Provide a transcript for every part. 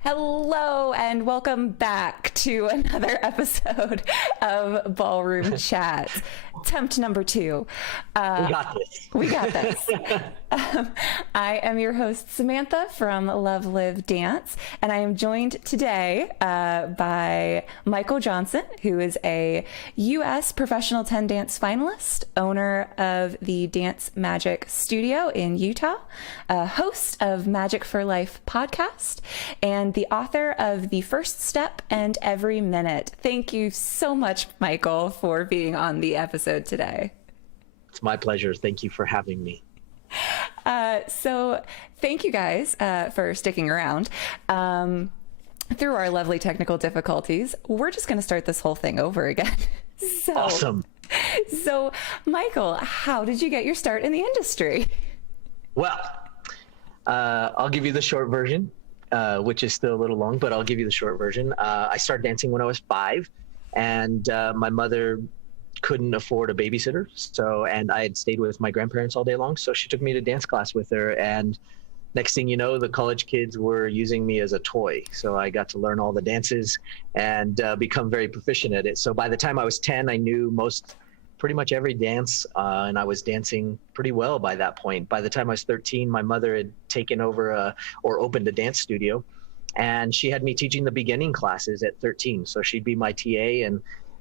Hello and welcome back to another episode of Ballroom Chat. Attempt number 2. We got this. We got this. I am your host, Samantha from Love.Live.Dance, and I am joined today by Michael Johnson, who is a U.S. professional 10 dance finalist, owner of the Dance Majic Studio in Utah, host of Magic for Life podcast, and the author of The First Step and Every Minute. Thank you so much, Michael, for being on the episode today. It's my pleasure. Thank you for having me. So thank you guys for sticking around. Through our lovely technical difficulties, we're just going to start this whole thing over again. Awesome. So, Michael, how did you get your start in the industry? Well, I'll give you the short version, which is still a little long, but I'll give you the short version. I started dancing when I was 5, and my mother couldn't afford a babysitter. And I had stayed with my grandparents all day long. So she took me to dance class with her. And next thing you know, the college kids were using me as a toy. So I got to learn all the dances and become very proficient at it. So by the time I was 10, I knew pretty much every dance. And I was dancing pretty well by that point. By the time I was 13, my mother had taken over or opened a dance studio. And she had me teaching the beginning classes at 13. So she'd be my TA.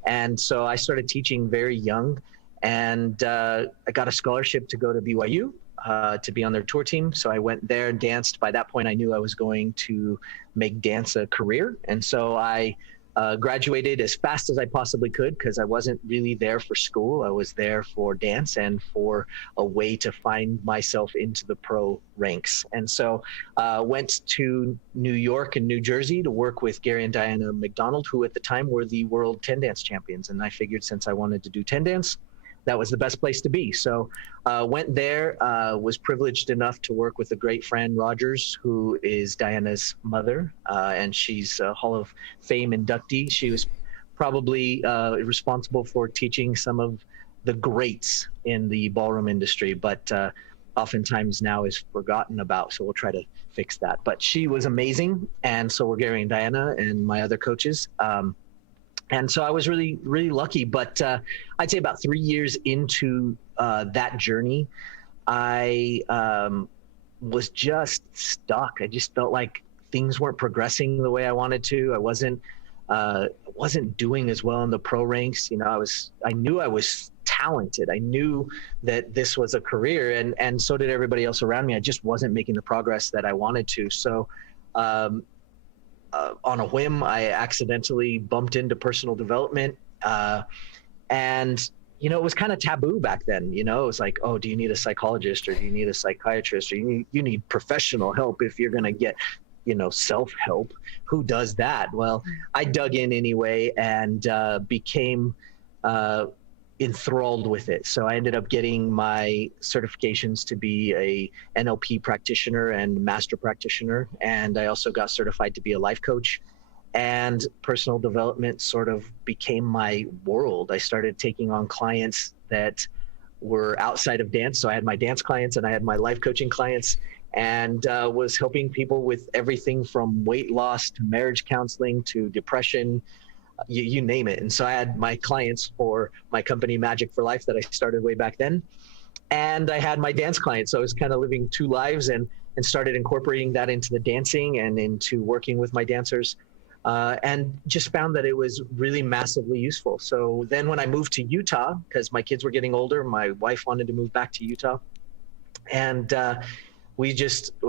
And so I started teaching very young, and I got a scholarship to go to BYU to be on their tour team. So I went there and danced. By that point, I knew I was going to make dance a career. And so I graduated as fast as I possibly could, because I wasn't really there for school. I was there for dance and for a way to find myself into the pro ranks. And so went to New York and New Jersey to work with Gary and Diana McDonald, who at the time were the world 10 dance champions. And I figured since I wanted to do 10 dance, that was the best place to be. So went there, was privileged enough to work with a great Fran Rogers, who is Diana's mother, and she's a Hall of Fame inductee. She was probably responsible for teaching some of the greats in the ballroom industry, but oftentimes now is forgotten about. So we'll try to fix that. But she was amazing. And so were Gary and Diana and my other coaches. And so I was really, really lucky. But I'd say about 3 years into that journey, I was just stuck. I just felt like things weren't progressing the way I wanted to. I wasn't doing as well in the pro ranks. You know, I knew I was talented. I knew that this was a career, and so did everybody else around me. I just wasn't making the progress that I wanted to. So on a whim, I accidentally bumped into personal development. And, you know, it was kind of taboo back then. You know, it was like, oh, do you need a psychologist, or do you need a psychiatrist, or you need professional help if you're going to get, you know, self-help? Who does that? Well, I dug in anyway and became enthralled with it. So I ended up getting my certifications to be a NLP practitioner and master practitioner. And I also got certified to be a life coach. And personal development sort of became my world. I started taking on clients that were outside of dance. So I had my dance clients and I had my life coaching clients, and was helping people with everything from weight loss to marriage counseling to depression, you name it. And so I had my clients for my company Magic for Life that I started way back then. And I had my dance clients. So I was kind of living 2 lives and started incorporating that into the dancing and into working with my dancers. And just found that it was really massively useful. So then when I moved to Utah, because my kids were getting older, my wife wanted to move back to Utah. And I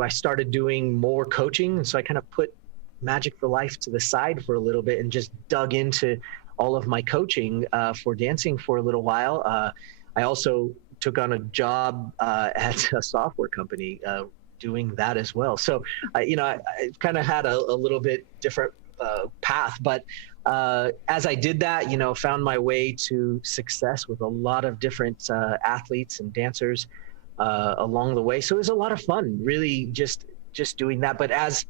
started doing more coaching. And so I kind of put Magic for Life to the side for a little bit and just dug into all of my coaching for dancing for a little while. I also took on a job at a software company doing that as well. So, I kind of had a little bit different path, but as I did that, found my way to success with a lot of different athletes and dancers along the way. So it was a lot of fun, really just doing that. But as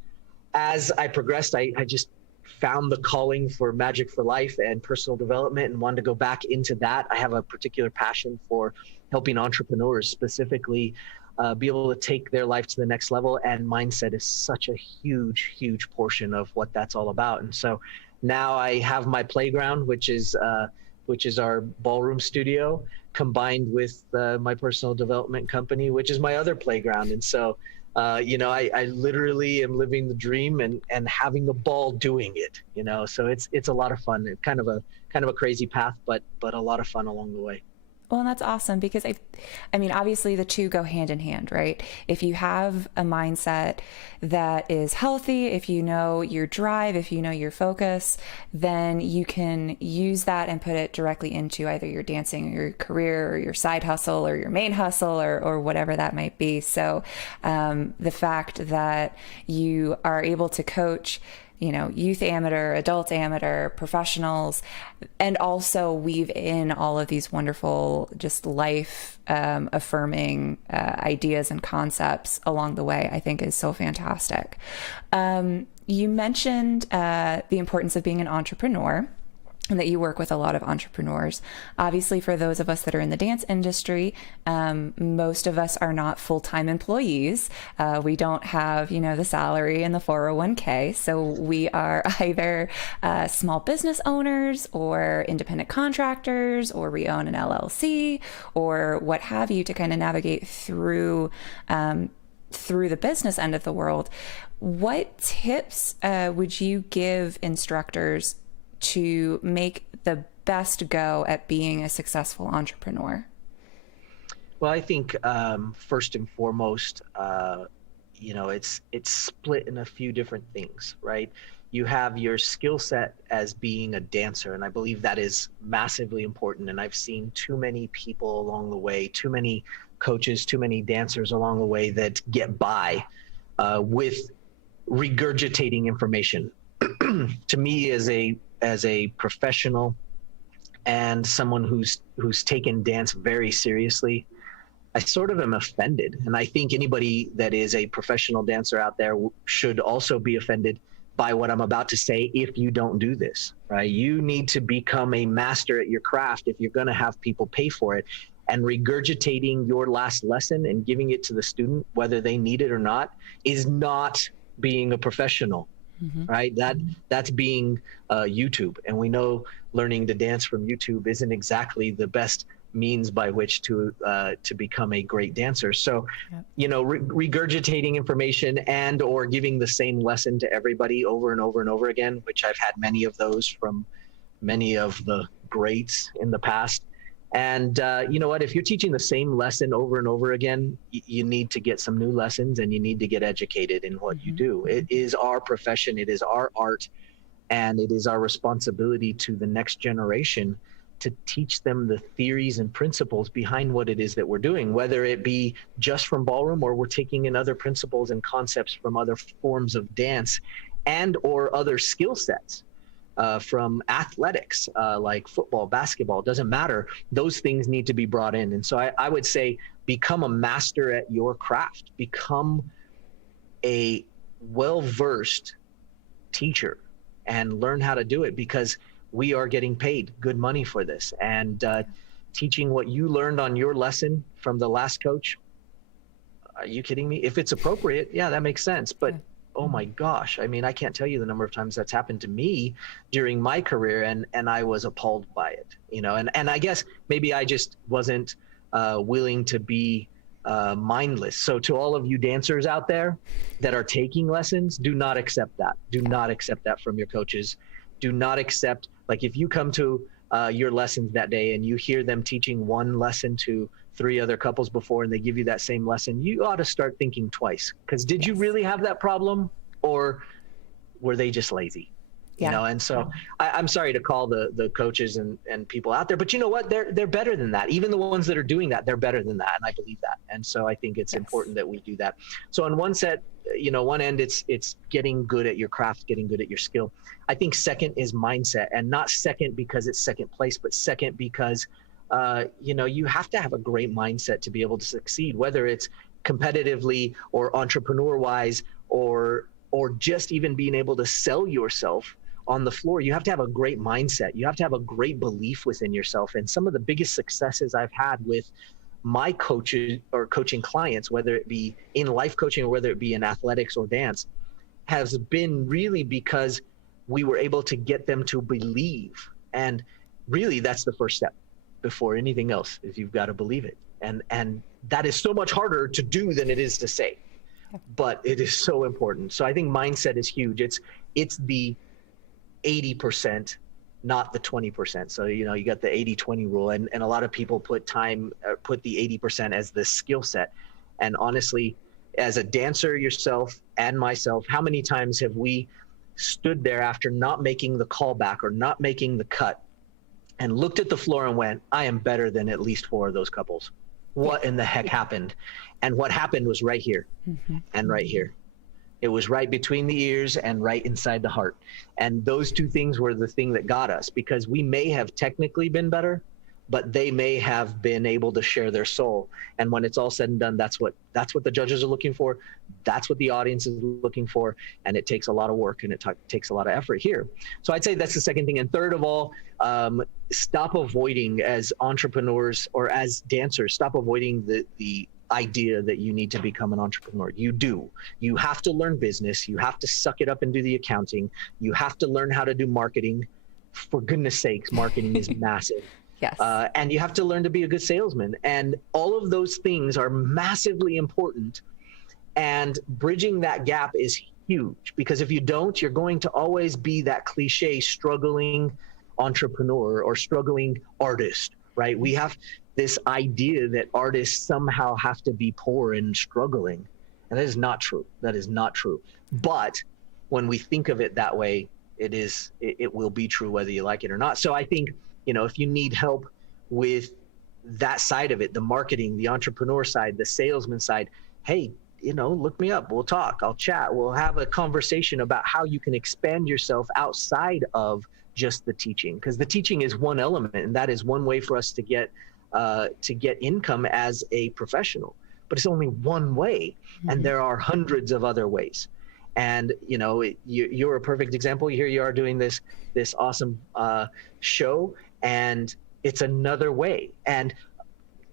I progressed, I just found the calling for Magic for Life and personal development and wanted to go back into that. I have a particular passion for helping entrepreneurs, specifically be able to take their life to the next level. And mindset is such a huge portion of what that's all about. And so now I have my playground, which is our ballroom studio, combined with my personal development company, which is my other playground. And so, I literally am living the dream and having a ball doing it, so it's a lot of fun. It's kind of a crazy path, but a lot of fun along the way. Well, and that's awesome because I mean, obviously the two go hand in hand, right? If you have a mindset that is healthy, if you know your drive, if you know your focus, then you can use that and put it directly into either your dancing or your career or your side hustle or your main hustle or whatever that might be. So the fact that you are able to coach youth amateur, adult amateur, professionals, and also weave in all of these wonderful, just life affirming ideas and concepts along the way, I think is so fantastic. You mentioned the importance of being an entrepreneur, and that you work with a lot of entrepreneurs. Obviously, for those of us that are in the dance industry, most of us are not full-time employees. We don't have, the salary and the 401k. So we are either small business owners or independent contractors, or we own an LLC or what have you to kind of navigate through the business end of the world. What tips would you give instructors to make the best go at being a successful entrepreneur? Well, I think first and foremost, it's split in a few different things, right? You have your skill set as being a dancer, and I believe that is massively important. And I've seen too many people along the way, too many coaches, too many dancers along the way that get by with regurgitating information. To me, as a professional and someone who's taken dance very seriously, I sort of am offended. And I think anybody that is a professional dancer out there should also be offended by what I'm about to say if you don't do this, right? You need to become a master at your craft if you're going to have people pay for it. And regurgitating your last lesson and giving it to the student, whether they need it or not, is not being a professional. Mm-hmm. Right? That's being YouTube. And we know learning to dance from YouTube isn't exactly the best means by which to become a great dancer. So, yep. Regurgitating information and or giving the same lesson to everybody over and over and over again, which I've had many of those from many of the greats in the past. And you know what, if you're teaching the same lesson over and over again, you need to get some new lessons and you need to get educated in what you do. It is our profession, it is our art, and it is our responsibility to the next generation to teach them the theories and principles behind what it is that we're doing, whether it be just from ballroom or we're taking in other principles and concepts from other forms of dance and or other skill sets. From athletics, like football, basketball, doesn't matter. Those things need to be brought in. And so I would say become a master at your craft. Become a well-versed teacher and learn how to do it, because we are getting paid good money for this. And teaching what you learned on your lesson from the last coach, are you kidding me? If it's appropriate, yeah, that makes sense. But oh my gosh, I mean, I can't tell you the number of times that's happened to me during my career, and I was appalled by it, and I guess maybe I just wasn't willing to be mindless. So to all of you dancers out there that are taking lessons, do not accept that. Do not accept that from your coaches. Do not accept, like, if you come to your lessons that day and you hear them teaching one lesson to 3 other couples before and they give you that same lesson, you ought to start thinking twice, because did you really have that problem, or were they just lazy? And so I'm sorry to call the coaches and people out there, but you know what, they're better than that. Even the ones that are doing that, they're better than that, and I believe that. And so I think it's important that we do that. So on one end, it's getting good at your craft, getting good at your skill. I think second is mindset, and not second because it's second place, but second because you have to have a great mindset to be able to succeed, whether it's competitively or entrepreneur-wise or just even being able to sell yourself on the floor. You have to have a great mindset. You have to have a great belief within yourself. And some of the biggest successes I've had with my coaches or coaching clients, whether it be in life coaching or whether it be in athletics or dance, has been really because we were able to get them to believe. And really, that's the first step before anything else, is you've got to believe it. And that is so much harder to do than it is to say, but it is so important. So I think mindset is huge. It's the 80%, not the 20%. So, you got the 80-20 rule, and a lot of people put the 80% as the skill set. And honestly, as a dancer yourself and myself, how many times have we stood there after not making the callback or not making the cut and looked at the floor and went, I am better than at least 4 of those couples. What in the heck happened? And what happened was right here and right here. It was right between the ears and right inside the heart. And those 2 things were the thing that got us, because we may have technically been better, but they may have been able to share their soul. And when it's all said and done, that's what the judges are looking for. That's what the audience is looking for. And it takes a lot of work, and it takes a lot of effort here. So I'd say that's the second thing. And third of all, stop avoiding, as entrepreneurs or as dancers, stop avoiding the idea that you need to become an entrepreneur. You do. You have to learn business. You have to suck it up and do the accounting. You have to learn how to do marketing. For goodness sakes, marketing is massive. Yes. And you have to learn to be a good salesman. And all of those things are massively important. And bridging that gap is huge, because if you don't, you're going to always be that cliche struggling entrepreneur or struggling artist, right? We have this idea that artists somehow have to be poor and struggling. And that is not true. That is not true. But when we think of it that way, it will be true whether you like it or not. So I think, if you need help with that side of it, the marketing, the entrepreneur side, the salesman side, hey, look me up. We'll talk. I'll chat. We'll have a conversation about how you can expand yourself outside of just the teaching, because the teaching is one element, and that is one way for us to get income as a professional. But it's only one way, and there are hundreds of other ways. And you're a perfect example. Here you are doing this awesome show, and it's another way. And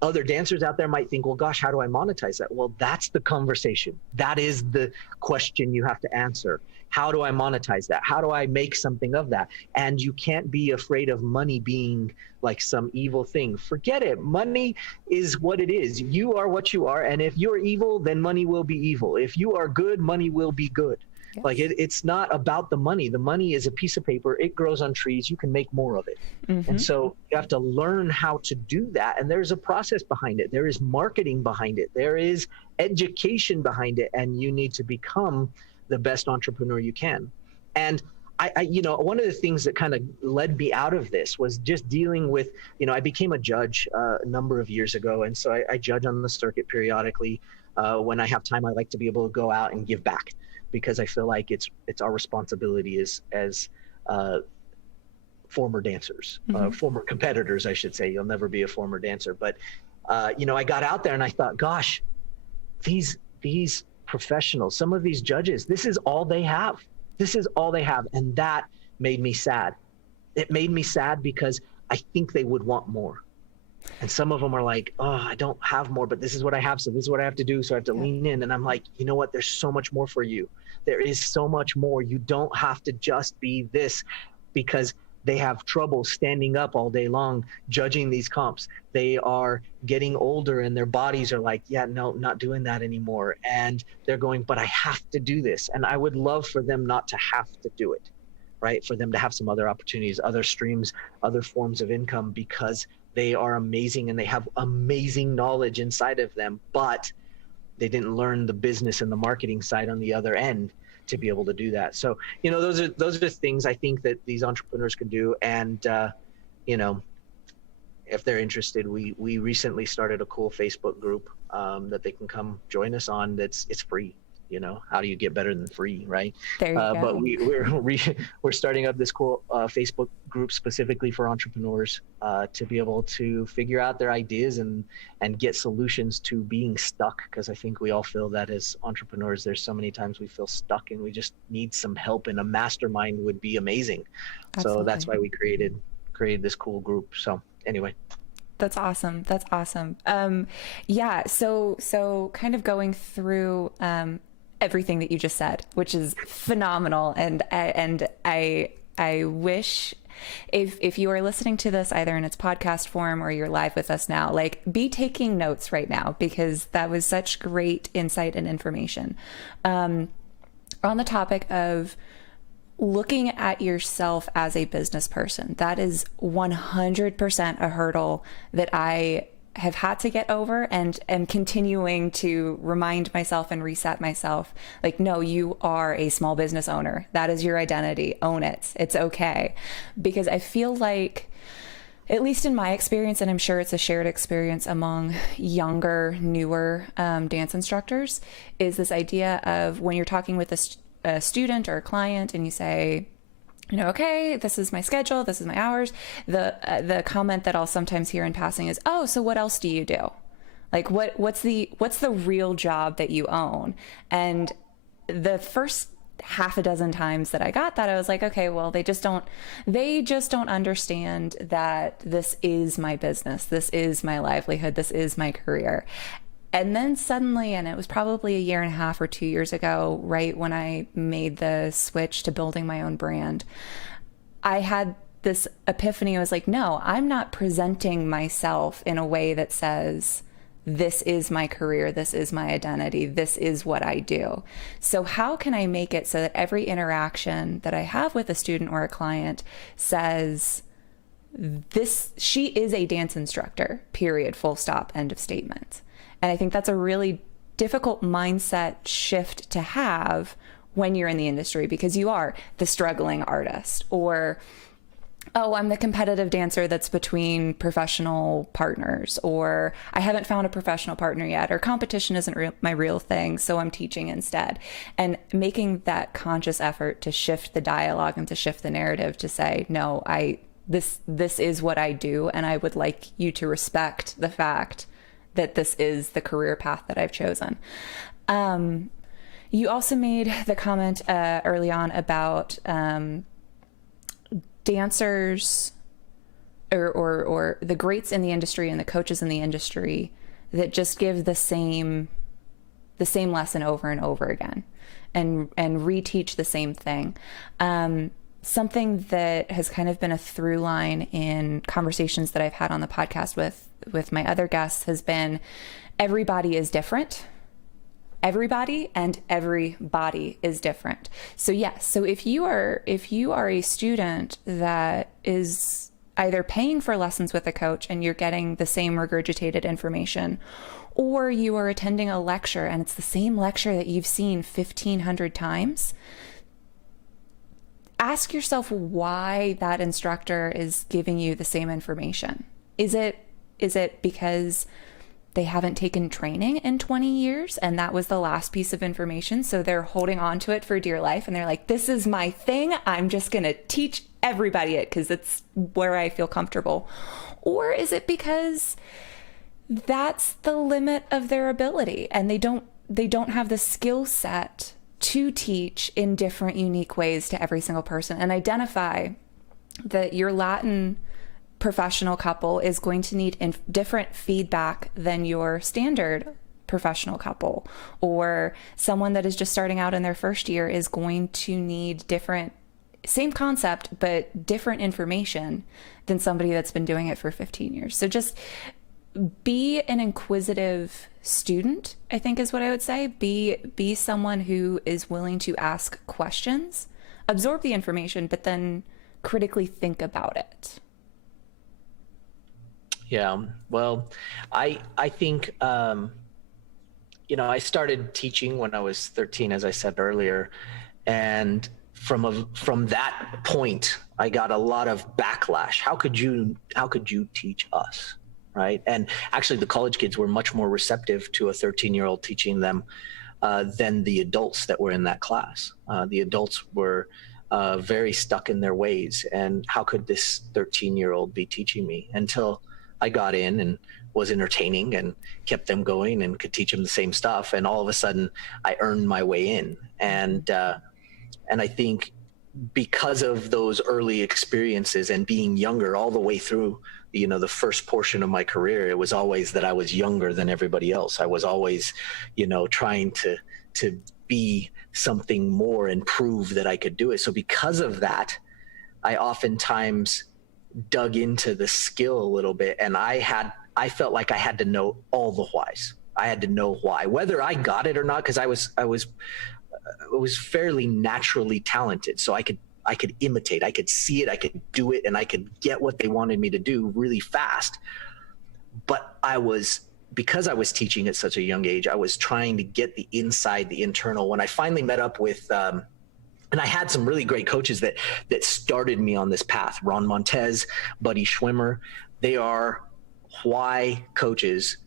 other dancers out there might think, well, gosh, how do I monetize that? Well, that's the conversation. That is the question you have to answer. How do I monetize that? How do I make something of that? And you can't be afraid of money being like some evil thing. Forget it. Money is what it is. You are what you are. And if you're evil, then money will be evil. If you are good, money will be good. Yes. Like it's not about the money. The money is a piece of paper. It grows on trees. You can make more of it. And so you have to learn how to do that. And there's a process behind it. There is marketing behind it. There is education behind it. And you need to become the best entrepreneur you can. And I one of the things that kind of led me out of this was just dealing with, I became a judge a number of years ago. And so I judge on the circuit periodically. When I have time, I like to be able to go out and give back, because I feel like it's our responsibility as former dancers, former competitors, I should say. You'll never be a former dancer. But, I got out there and I thought, gosh, these professionals, some of these judges, this is all they have. This is all they have. And that made me sad. It made me sad because I think they would want more. And some of them are like, oh, I don't have more, but this is what I have. So this is what I have to do. So I have to lean in. And I'm like, you know what? There's so much more for you. There is so much more. You don't have to just be this, because they have trouble standing up all day long judging these comps. They are getting older and their bodies are like, yeah, no, not doing that anymore. And they're going, but I have to do this. And I would love for them not to have to do it, right? For them to have some other opportunities, other streams, other forms of income, because they are amazing and they have amazing knowledge inside of them, but they didn't learn the business and the marketing side on the other end to be able to do that. So, those are things I think that these entrepreneurs can do. And, if they're interested, we recently started a cool Facebook group that they can come join us on. It's free. How do you get better than free, right? There you go. But we're starting up this cool Facebook group specifically for entrepreneurs to be able to figure out their ideas and get solutions to being stuck. Because I think we all feel that as entrepreneurs, there's so many times we feel stuck and we just need some help, and a mastermind would be amazing. Absolutely. So that's why we created this cool group. So anyway. That's awesome. That's awesome. Yeah. So kind of going through, everything that you just said, which is phenomenal. And I wish if you are listening to this either in its podcast form or you're live with us now, like be taking notes right now, because that was such great insight and information. On the topic of looking at yourself as a business person, that is 100% a hurdle that I have had to get over, and am continuing to remind myself and reset myself. Like, no, you are a small business owner. That is your identity. Own it. It's okay. Because I feel like, at least in my experience, and I'm sure it's a shared experience among younger, newer dance instructors, is this idea of when you're talking with a student or a client and you say, okay, this is my schedule, this is my hours. The comment that I'll sometimes hear in passing is, oh, so what else do you do? Like, what's the real job that you own? And the first half a dozen times that I got that, I was like, okay, well, they just don't understand that this is my business. This is my livelihood. This is my career. And then suddenly, and it was probably a year and a half or 2 years ago, right when I made the switch to building my own brand, I had this epiphany. I was like, no, I'm not presenting myself in a way that says, this is my career, this is my identity, this is what I do. So how can I make it so that every interaction that I have with a student or a client says, she is a dance instructor, period, full stop, end of statement. And I think that's a really difficult mindset shift to have when you're in the industry, because you are the struggling artist, or, oh, I'm the competitive dancer that's between professional partners, or I haven't found a professional partner yet, or competition isn't my real thing, so I'm teaching instead. And making that conscious effort to shift the dialogue and to shift the narrative to say, no, this is what I do, and I would like you to respect the fact that this is the career path that I've chosen. You also made the comment early on about dancers or the greats in the industry and the coaches in the industry that just give the same lesson over and over again and reteach the same thing. Something that has kind of been a through line in conversations that I've had on the podcast with my other guests has been, everybody is different. Everybody and everybody is different. So yes, so if you are a student that is either paying for lessons with a coach and you're getting the same regurgitated information, or you are attending a lecture and it's the same lecture that you've seen 1,500 times, ask yourself why that instructor is giving you the same information. Is it because they haven't taken training in 20 years and that was the last piece of information, so they're holding on to it for dear life and they're like, this is my thing, I'm just gonna teach everybody it because it's where I feel comfortable? Or is it because that's the limit of their ability and they don't have the skill set to teach in different unique ways to every single person? And identify that your Latin professional couple is going to need different feedback than your standard professional couple, or someone that is just starting out in their first year is going to need same concept but different information than somebody that's been doing it for 15 years. So just be an inquisitive student, I think is what I would say. Be someone who is willing to ask questions, absorb the information, but then critically think about it. Yeah, well, I think, I started teaching when I was 13, as I said earlier. And from that point, I got a lot of backlash. How could you teach us? Right. And actually the college kids were much more receptive to a 13-year-old teaching them than the adults that were in that class. The adults were very stuck in their ways. And how could this 13-year-old be teaching me? Until I got in and was entertaining and kept them going and could teach them the same stuff. And all of a sudden I earned my way in. And I think because of those early experiences and being younger all the way through the first portion of my career, it was always that I was younger than everybody else. I was always, trying to be something more and prove that I could do it. So because of that, I oftentimes dug into the skill a little bit, and I felt like I had to know all the whys. I had to know why, whether I got it or not, because I was fairly naturally talented. So I could imitate, I could see it, I could do it, and I could get what they wanted me to do really fast. But because I was teaching at such a young age, I was trying to get the internal. When I finally met up with, and I had some really great coaches that started me on this path, Ron Montez, Buddy Schwimmer. They are why coaches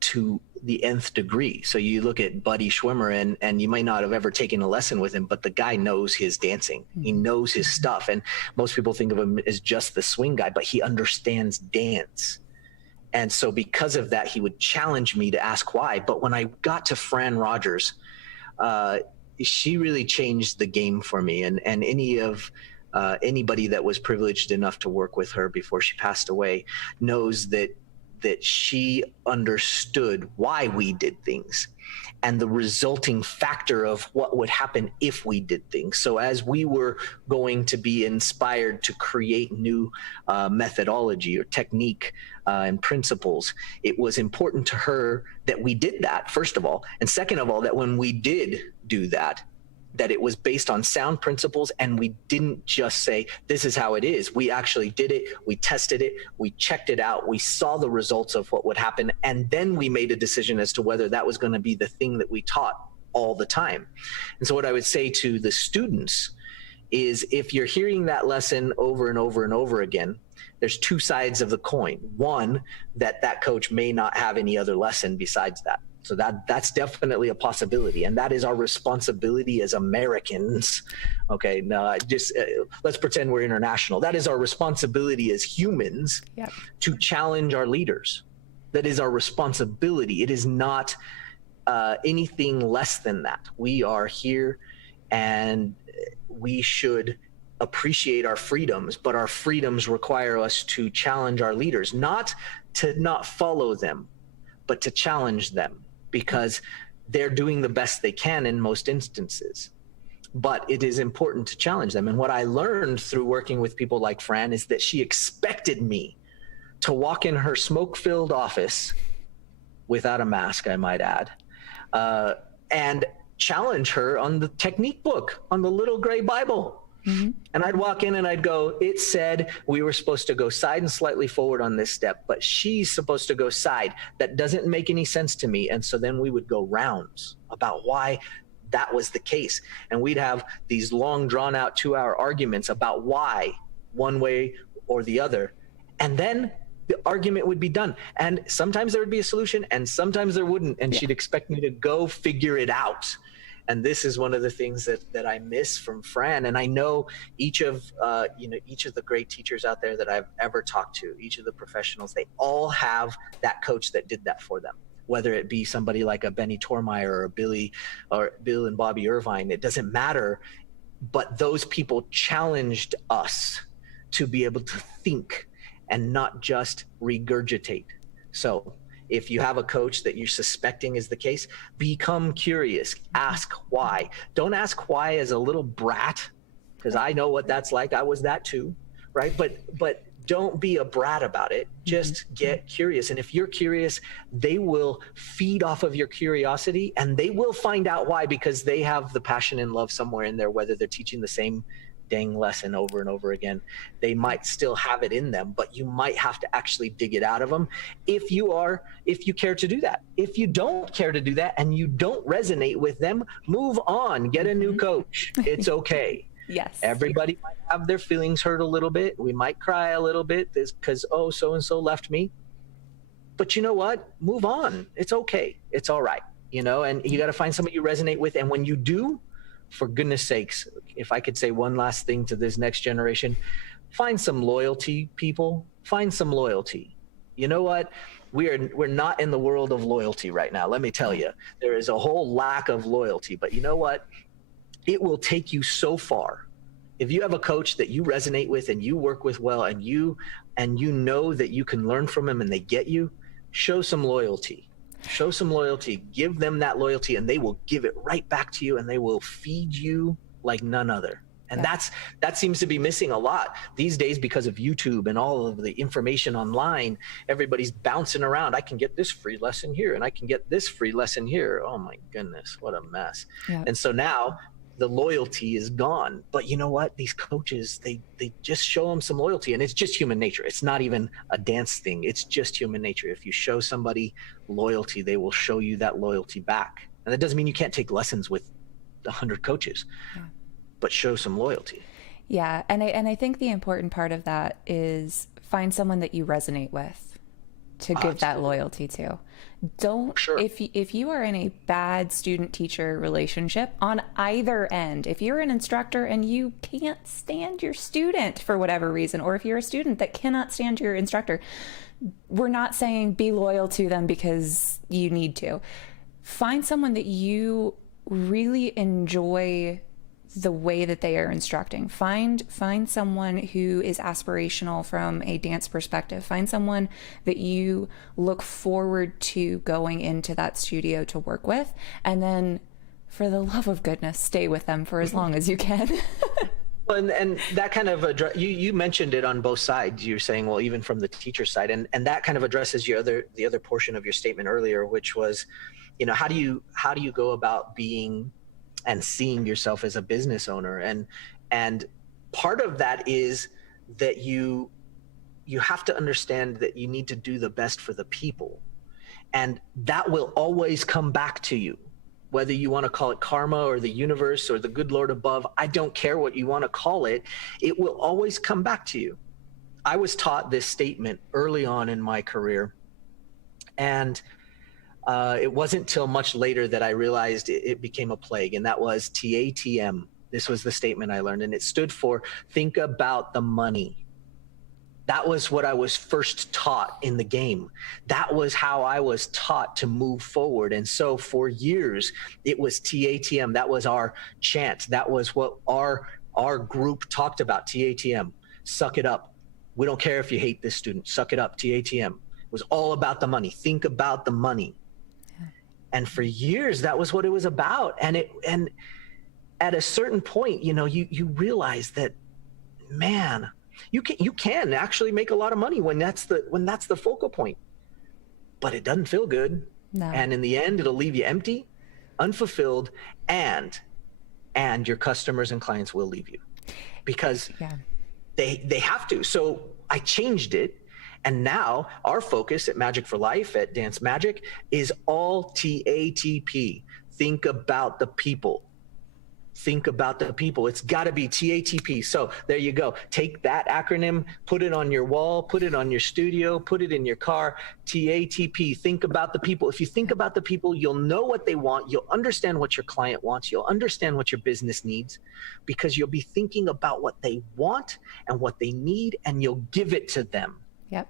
to the nth degree. So you look at Buddy Schwimmer, and you might not have ever taken a lesson with him, but the guy knows his dancing. He knows his stuff. And most people think of him as just the swing guy, but he understands dance. And so because of that, he would challenge me to ask why. But when I got to Fran Rogers, she really changed the game for me. And anybody that was privileged enough to work with her before she passed away knows that she understood why we did things and the resulting factor of what would happen if we did things. So as we were going to be inspired to create new methodology or technique and principles, it was important to her that we did that, first of all. And second of all, that when we did do that it was based on sound principles, and we didn't just say, this is how it is. We actually did it. We tested it. We checked it out. We saw the results of what would happen. And then we made a decision as to whether that was going to be the thing that we taught all the time. And so what I would say to the students is, if you're hearing that lesson over and over and over again, there's two sides of the coin. One, that coach may not have any other lesson besides that. So that's definitely a possibility, and that is our responsibility as Americans. Okay, now just let's pretend we're international. That is our responsibility as humans. Yep. To challenge our leaders. That is our responsibility. It is not anything less than that. We are here, and we should appreciate our freedoms, but our freedoms require us to challenge our leaders, not to not follow them, but to challenge them, because they're doing the best they can in most instances. But it is important to challenge them. And what I learned through working with people like Fran is that she expected me to walk in her smoke-filled office without a mask, I might add, and challenge her on the technique book, on the little gray Bible. Mm-hmm. And I'd walk in and I'd go, it said we were supposed to go side and slightly forward on this step, but she's supposed to go side. That doesn't make any sense to me. And so then we would go rounds about why that was the case. And we'd have these long drawn out 2-hour arguments about why one way or the other. And then the argument would be done. And sometimes there would be a solution and sometimes there wouldn't. And she'd expect me to go figure it out. And this is one of the things that I miss from Fran. And I know each of the great teachers out there that I've ever talked to, each of the professionals, they all have that coach that did that for them. Whether it be somebody like a Benny Tormeyer or Bill and Bobby Irvine, it doesn't matter. But those people challenged us to be able to think and not just regurgitate. So if you have a coach that you're suspecting is the case, become curious. Ask why. Don't ask why as a little brat, because I know what that's like. I was that too, right? But don't be a brat about it. Just get curious. And if you're curious, they will feed off of your curiosity, and they will find out why, because they have the passion and love somewhere in there, whether they're teaching the same dang lesson over and over again. They might still have it in them, but you might have to actually dig it out of them if you care to do that. If you don't care to do that and you don't resonate with them, move on, get a new coach. It's okay. Yes. Everybody might have their feelings hurt a little bit. We might cry a little bit because, oh, so-and-so left me. But you know what? Move on. It's okay. It's all right. And you got to find somebody you resonate with. And when you do, for goodness sakes, if I could say one last thing to this next generation, find some loyalty, people. Find some loyalty. You know what? We're not in the world of loyalty right now. Let me tell you, there is a whole lack of loyalty. But you know what? It will take you so far If you have a coach that you resonate with and you work with well, and you know that you can learn from them and they get you, show some loyalty. Show some loyalty. Give them that loyalty, and they will give it right back to you, and they will feed you like none other. And that seems to be missing a lot these days because of YouTube and all of the information online. Everybody's bouncing around. I can get this free lesson here, and I can get this free lesson here. Oh my goodness, what a mess. Yeah. And so now the loyalty is gone. But you know what? These coaches, they just show them some loyalty, and it's just human nature. It's not even a dance thing. It's just human nature. If you show somebody loyalty, they will show you that loyalty back. And that doesn't mean you can't take lessons with 100 coaches. Yeah. But show some loyalty. Yeah. And I think the important part of that is find someone that you resonate with to give that loyalty to. Don't, if you are in a bad student teacher relationship on either end, if you're an instructor and you can't stand your student for whatever reason, or if you're a student that cannot stand your instructor, we're not saying be loyal to them because you need to. Find someone that you really enjoy the way that they are instructing. Find someone who is aspirational from a dance perspective. Find someone that you look forward to going into that studio to work with. And then, for the love of goodness, stay with them for as long as you can. And that kind of you mentioned it on both sides. You're saying, well, even from the teacher side, and that kind of addresses the other portion of your statement earlier, which was, how do you go about being and seeing yourself as a business owner? And part of that is that you have to understand that you need to do the best for the people, and that will always come back to you, whether you want to call it karma or the universe or the good Lord above. I don't care what you want to call it. It will always come back to you. I was taught this statement early on in my career, and it wasn't till much later that I realized it became a plague, and that was TATM. This was the statement I learned, and it stood for think about the money. That was what I was first taught in the game. That was how I was taught to move forward. And so for years, it was TATM. That was our chant. That was what our group talked about, TATM. Suck it up. We don't care if you hate this student. Suck it up, TATM. It was all about the money. Think about the money. And for years, that was what it was about. And at a certain point, you realize that, man, you can actually make a lot of money when that's the focal point, but it doesn't feel good. No. And in the end, it'll leave you empty, unfulfilled, and your customers and clients will leave you because they have to. So I changed it. And now our focus at Magic for Life at Dance Magic is all TATP. Think about the people. Think about the people. It's got to be TATP. So there you go. Take that acronym, put it on your wall, put it on your studio, put it in your car. TATP. Think about the people. If you think about the people, you'll know what they want. You'll understand what your client wants. You'll understand what your business needs, because you'll be thinking about what they want and what they need, and you'll give it to them. Yep.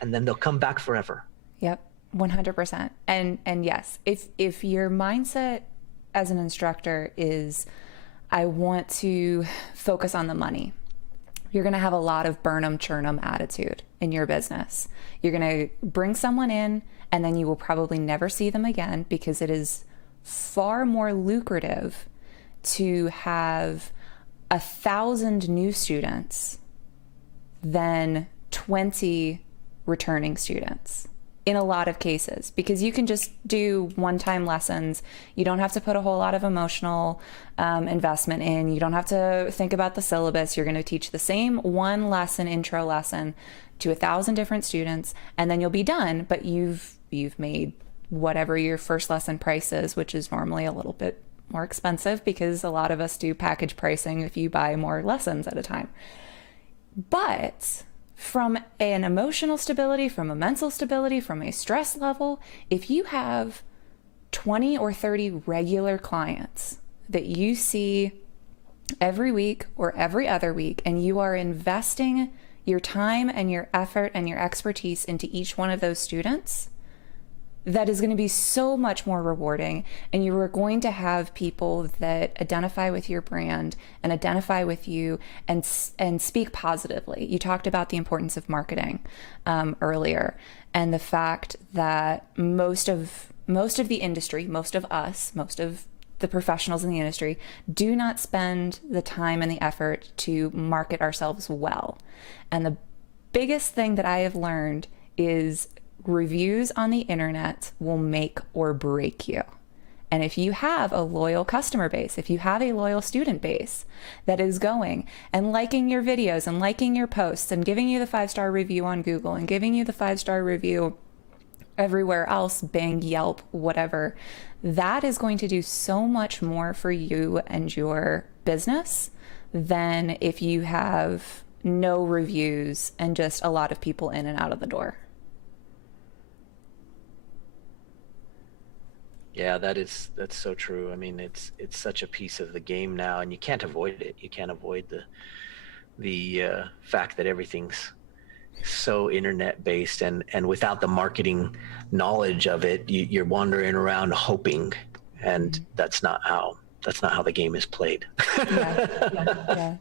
And then they'll come back forever. Yep. 100%. And yes, if your mindset as an instructor is, I want to focus on the money, you're going to have a lot of Burnham Churnham attitude in your business. You're going to bring someone in, and then you will probably never see them again, because it is far more lucrative to have 1,000 new students than 20 returning students in a lot of cases, because you can just do one-time lessons. You don't have to put a whole lot of emotional investment in. You don't have to think about the syllabus. You're going to teach the same one lesson, intro lesson, to 1,000 different students, and then you'll be done. But you've made whatever your first lesson price is, which is normally a little bit more expensive because a lot of us do package pricing if you buy more lessons at a time. But from an emotional stability, from a mental stability, from a stress level, if you have 20 or 30 regular clients that you see every week or every other week, and you are investing your time and your effort and your expertise into each one of those students, that is going to be so much more rewarding, and you are going to have people that identify with your brand and identify with you and speak positively. You talked about the importance of marketing earlier, and the fact that most of the industry, most of us, most of the professionals in the industry do not spend the time and the effort to market ourselves well. And the biggest thing that I have learned is reviews on the internet will make or break you. And if you have a loyal customer base, if you have a loyal student base that is going and liking your videos and liking your posts and giving you the 5-star review on Google and giving you the 5-star review everywhere else, Bing, Yelp, whatever, that is going to do so much more for you and your business than if you have no reviews and just a lot of people in and out of the door. Yeah, that's so true. I mean, it's such a piece of the game now, and you can't avoid it. You can't avoid the fact that everything's so internet based, and without the marketing knowledge of it, you're wandering around hoping, and that's not how the game is played. Yeah.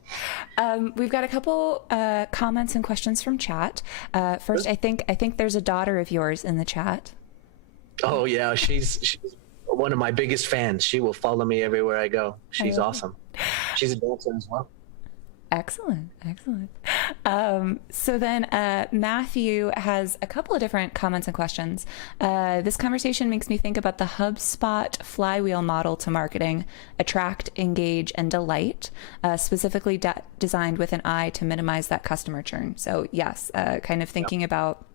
We've got a couple comments and questions from chat. First, I think there's a daughter of yours in the chat. Oh yeah, she's one of my biggest fans. She will follow me everywhere I go. She's awesome. She's a dancer as well. Excellent. So then Matthew has a couple of different comments and questions. This conversation makes me think about the HubSpot flywheel model to marketing: attract, engage, and delight, specifically designed with an eye to minimize that customer churn. So yes, kind of thinking about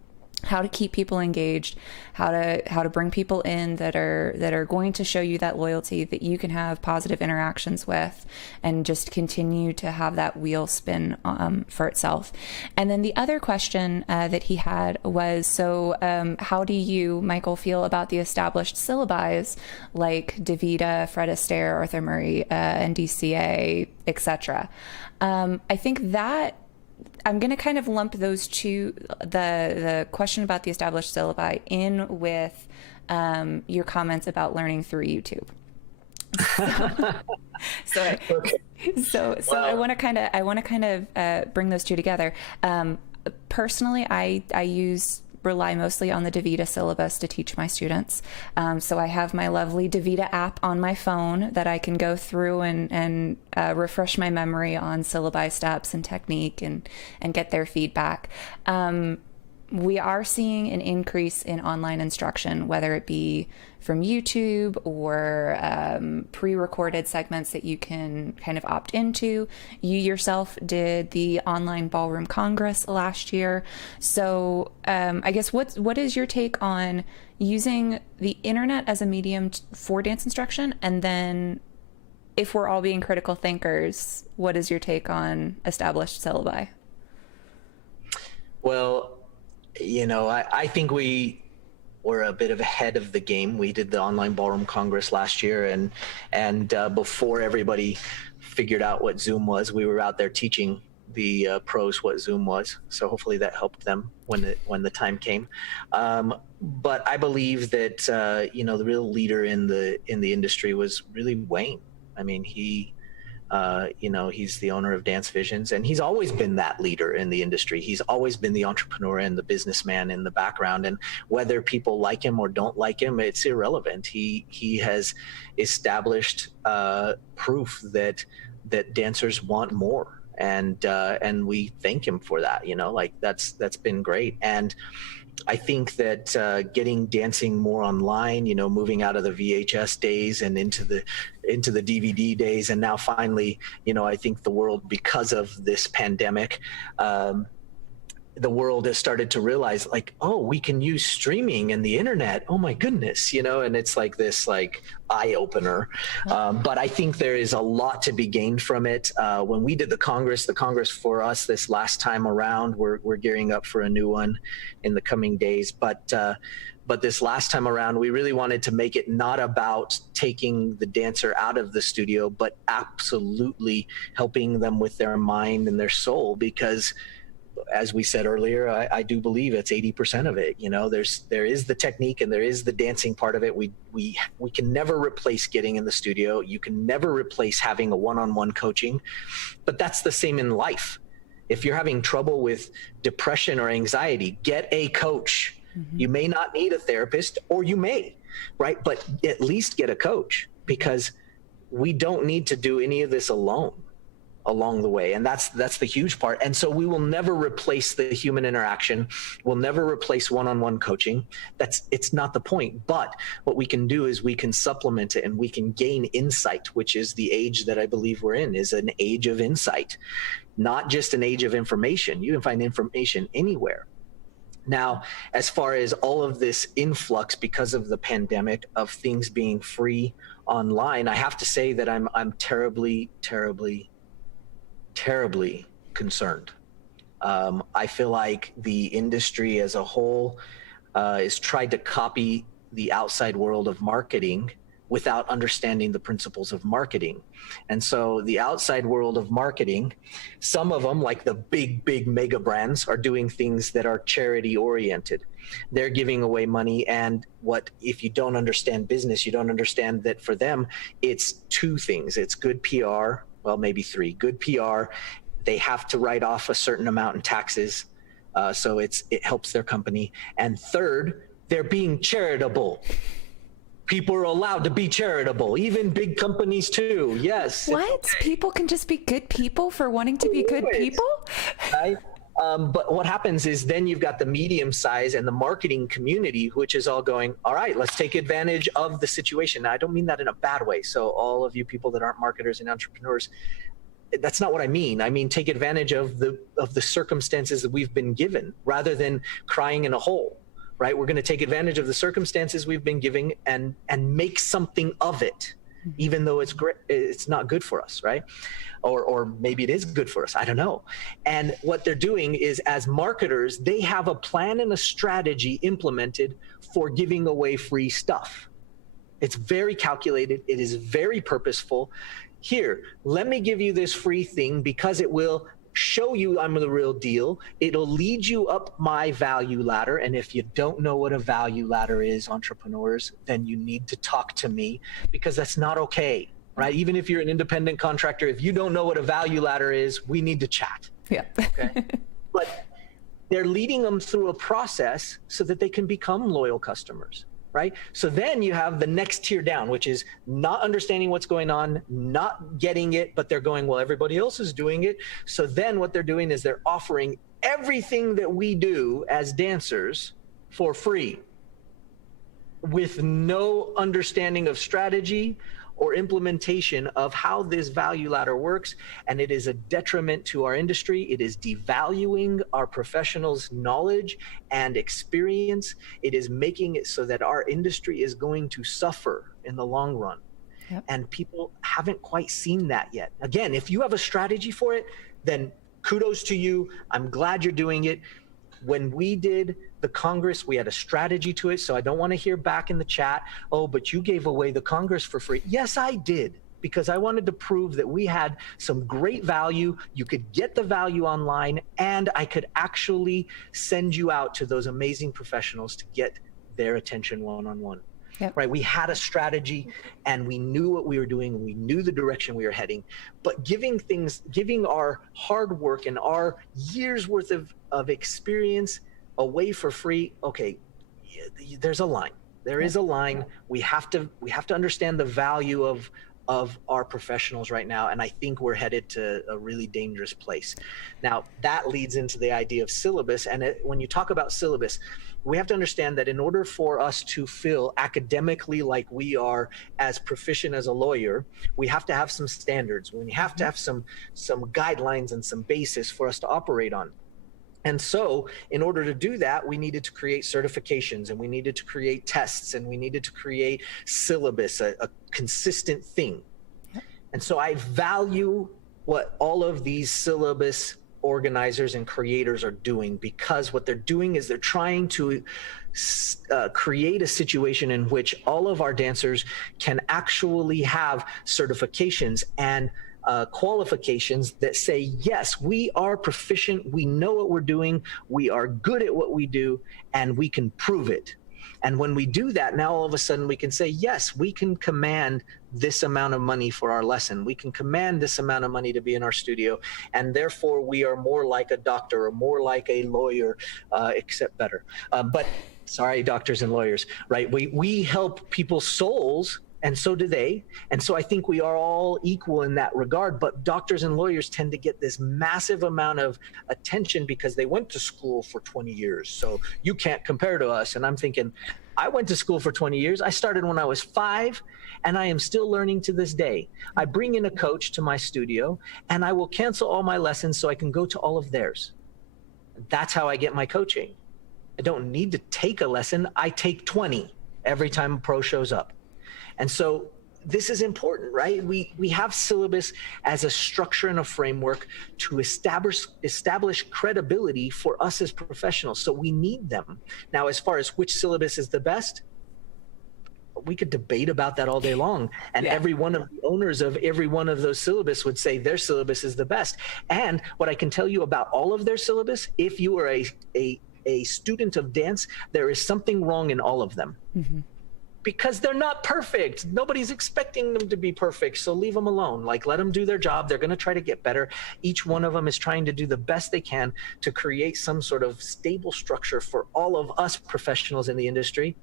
how to keep people engaged, how to bring people in that are going to show you that loyalty that you can have positive interactions with, and just continue to have that wheel spin for itself. And then the other question that he had was, so how do you, Michael, feel about the established syllabi like DaVita, Fred Astaire, Arthur Murray, NDCA, etc.? I think that I'm going to kind of lump those two, the question about the established syllabi, in with your comments about learning through YouTube. So I want to kind of bring those two together. Personally, I rely mostly on the DaVita syllabus to teach my students. So I have my lovely DaVita app on my phone that I can go through and refresh my memory on syllabi steps and technique and get their feedback. We are seeing an increase in online instruction, whether it be from YouTube or pre-recorded segments that you can kind of opt into. You yourself did the online ballroom congress last year. So I guess what is your take on using the internet as a medium for dance instruction? And then if we're all being critical thinkers, what is your take on established syllabi? Well, I think we were a bit of ahead of the game. We did the online ballroom congress last year, and before everybody figured out what Zoom was, we were out there teaching the pros what Zoom was. So hopefully that helped them when the time came. But I believe that the real leader in the industry was really Wayne. I mean, he's the owner of Dance Visions, and he's always been that leader in the industry. He's always been the entrepreneur and the businessman in the background. And whether people like him or don't like him, it's irrelevant. He has established proof that dancers want more, and we thank him for that. That's been great. And I think that getting dancing more online, moving out of the VHS days and into the DVD days, and now finally, I think the world, because of this pandemic, the world has started to realize, like, oh, we can use streaming and the internet. Oh my goodness, and it's like this eye opener. But I think there is a lot to be gained from it. When we did the Congress for us this last time around, we're gearing up for a new one in the coming days. But this last time around, we really wanted to make it not about taking the dancer out of the studio, but absolutely helping them with their mind and their soul, because as we said earlier, I do believe it's 80% of it. You know, there is the technique and there is the dancing part of it. We can never replace getting in the studio. You can never replace having a one-on-one coaching, but that's the same in life. If you're having trouble with depression or anxiety, get a coach. Mm-hmm. You may not need a therapist, or you may, right? But at least get a coach, because we don't need to do any of this alone along the way. And that's the huge part. And so we will never replace the human interaction. We'll never replace one-on-one coaching. It's not the point. But what we can do is we can supplement it, and we can gain insight, which is the age that I believe we're in, is an age of insight, not just an age of information. You can find information anywhere. Now, as far as all of this influx because of the pandemic of things being free online, I have to say that I'm terribly, terribly, terribly concerned. I feel like the industry as a whole is tried to copy the outside world of marketing without understanding the principles of marketing. And so the outside world of marketing, some of them, like the big mega brands, are doing things that are charity oriented. They're giving away money. And if you don't understand business, you don't understand that for them, it's two things. It's good PR, well, maybe three. Good PR, they have to write off a certain amount in taxes. So it helps their company. And third, they're being charitable. People are allowed to be charitable, even big companies too. Yes. What? Okay. People can just be good people for wanting to be good people? Right? But what happens is then you've got the medium size and the marketing community, which is all going, all right, let's take advantage of the situation. Now, I don't mean that in a bad way. So all of you people that aren't marketers and entrepreneurs, that's not what I mean. I mean, take advantage of the circumstances that we've been given, rather than crying in a hole. Right? We're going to take advantage of the circumstances we've been giving and make something of it, even though it's not good for us, right? Or maybe it is good for us. I don't know. And what they're doing is, as marketers, they have a plan and a strategy implemented for giving away free stuff. It's very calculated. It is very purposeful. Here, let me give you this free thing because it will show you I'm the real deal. It'll lead you up my value ladder. And if you don't know what a value ladder is, entrepreneurs, then you need to talk to me, because that's not okay, right? Even if you're an independent contractor, if you don't know what a value ladder is, we need to chat. Yeah. Okay. But they're leading them through a process so that they can become loyal customers. Right? So then you have the next tier down, which is not understanding what's going on, not getting it, but they're going, well, everybody else is doing it. So then what they're doing is they're offering everything that we do as dancers for free, with no understanding of strategy or implementation of how this value ladder works. And it is a detriment to our industry. It is devaluing our professionals' knowledge and experience. It is making it so that our industry is going to suffer in the long run. Yep. And people haven't quite seen that yet. Again, if you have a strategy for it, then kudos to you. I'm glad you're doing it. When we did the Congress, we had a strategy to it. So I don't want to hear back in the chat, oh, but you gave away the Congress for free. Yes, I did, because I wanted to prove that we had some great value. You could get the value online, and I could actually send you out to those amazing professionals to get their attention one-on-one. Yep. Right? We had a strategy, and we knew what we were doing. We knew the direction we were heading. But giving our hard work and our years worth of experience away for free, okay, there's a line. There is a line. We have to understand the value of our professionals right now, and I think we're headed to a really dangerous place. Now, that leads into the idea of syllabus, and when you talk about syllabus, we have to understand that in order for us to feel academically like we are as proficient as a lawyer, we have to have some standards. We have to have some guidelines and some basis for us to operate on. And so in order to do that, we needed to create certifications, and we needed to create tests, and we needed to create syllabus, a consistent thing. And so I value what all of these syllabus organizers and creators are doing, because what they're doing is they're trying to create a situation in which all of our dancers can actually have certifications and qualifications that say, yes, we are proficient, we know what we're doing, we are good at what we do, and we can prove it. And when we do that, now all of a sudden we can say, yes, we can command this amount of money for our lesson. We can command this amount of money to be in our studio. And therefore we are more like a doctor or more like a lawyer, except better. But sorry, doctors and lawyers, right? We help people's souls, and so do they. And so I think we are all equal in that regard. But doctors and lawyers tend to get this massive amount of attention because they went to school for 20 years. So you can't compare to us. And I'm thinking, I went to school for 20 years. I started when I was 5, and I am still learning to this day. I bring in a coach to my studio, and I will cancel all my lessons so I can go to all of theirs. That's how I get my coaching. I don't need to take a lesson. I take 20 every time a pro shows up. And so this is important, right? We have syllabus as a structure and a framework to establish credibility for us as professionals. So we need them. Now, as far as which syllabus is the best, we could debate about that all day long. And every one of the owners of every one of those syllabus would say their syllabus is the best. And what I can tell you about all of their syllabus, if you are a student of dance, there is something wrong in all of them. Mm-hmm. Because they're not perfect. Nobody's expecting them to be perfect. So leave them alone. Like, let them do their job. They're going to try to get better. Each one of them is trying to do the best they can to create some sort of stable structure for all of us professionals in the industry.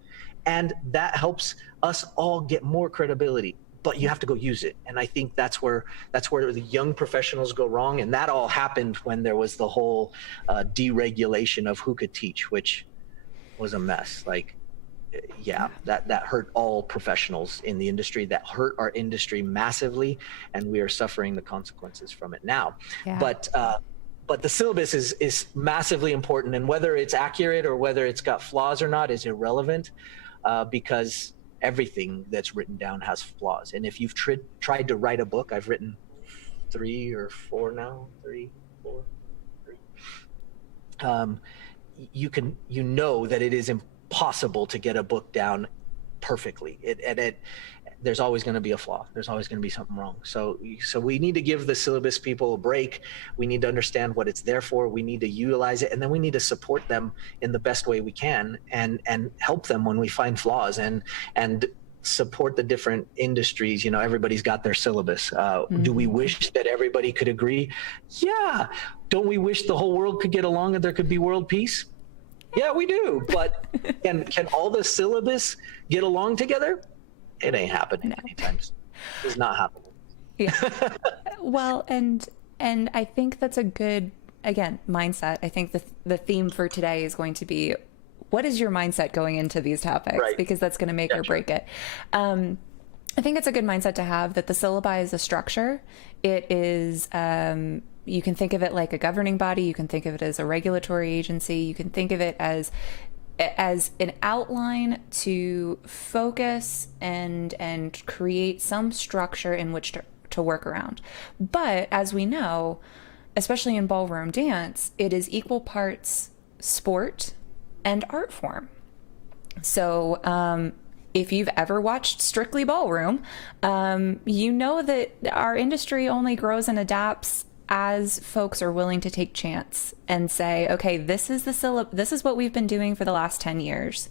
And that helps us all get more credibility. But you have to go use it. And I think that's where the young professionals go wrong. And that all happened when there was the whole deregulation of who could teach, which was a mess. Like, that hurt all professionals in the industry. That hurt our industry massively, and we are suffering the consequences from it now. Yeah. But the syllabus is massively important, and whether it's accurate or whether it's got flaws or not is irrelevant, because everything that's written down has flaws. And if you've tried to write a book, I've written 3 or 4 now, 3, 4, 3. You know that it is impossible to get a book down perfectly. There's always going to be a flaw. There's always going to be something wrong. So we need to give the syllabus people a break. We need to understand what it's there for. We need to utilize it, and then we need to support them in the best way we can, and help them when we find flaws, and support the different industries. You know, everybody's got their syllabus. Do we wish that everybody could agree? Yeah. Don't we wish the whole world could get along and there could be world peace? Yeah, we do. But can all the syllabus get along together? It ain't happening anytime soon. It's not happening. Yeah. Well, and I think that's a good, again, mindset. I think the theme for today is going to be, what is your mindset going into these topics? Right. Because that's going to make or break it. I think it's a good mindset to have, that the syllabi is a structure. It is, you can think of it like a governing body. You can think of it as a regulatory agency. You can think of it as an outline to focus and create some structure in which to work around. But as we know, especially in ballroom dance, it is equal parts sport and art form. So if you've ever watched Strictly Ballroom, you know that our industry only grows and adapts as folks are willing to take chance and say, okay, this is this is what we've been doing for the last 10 years.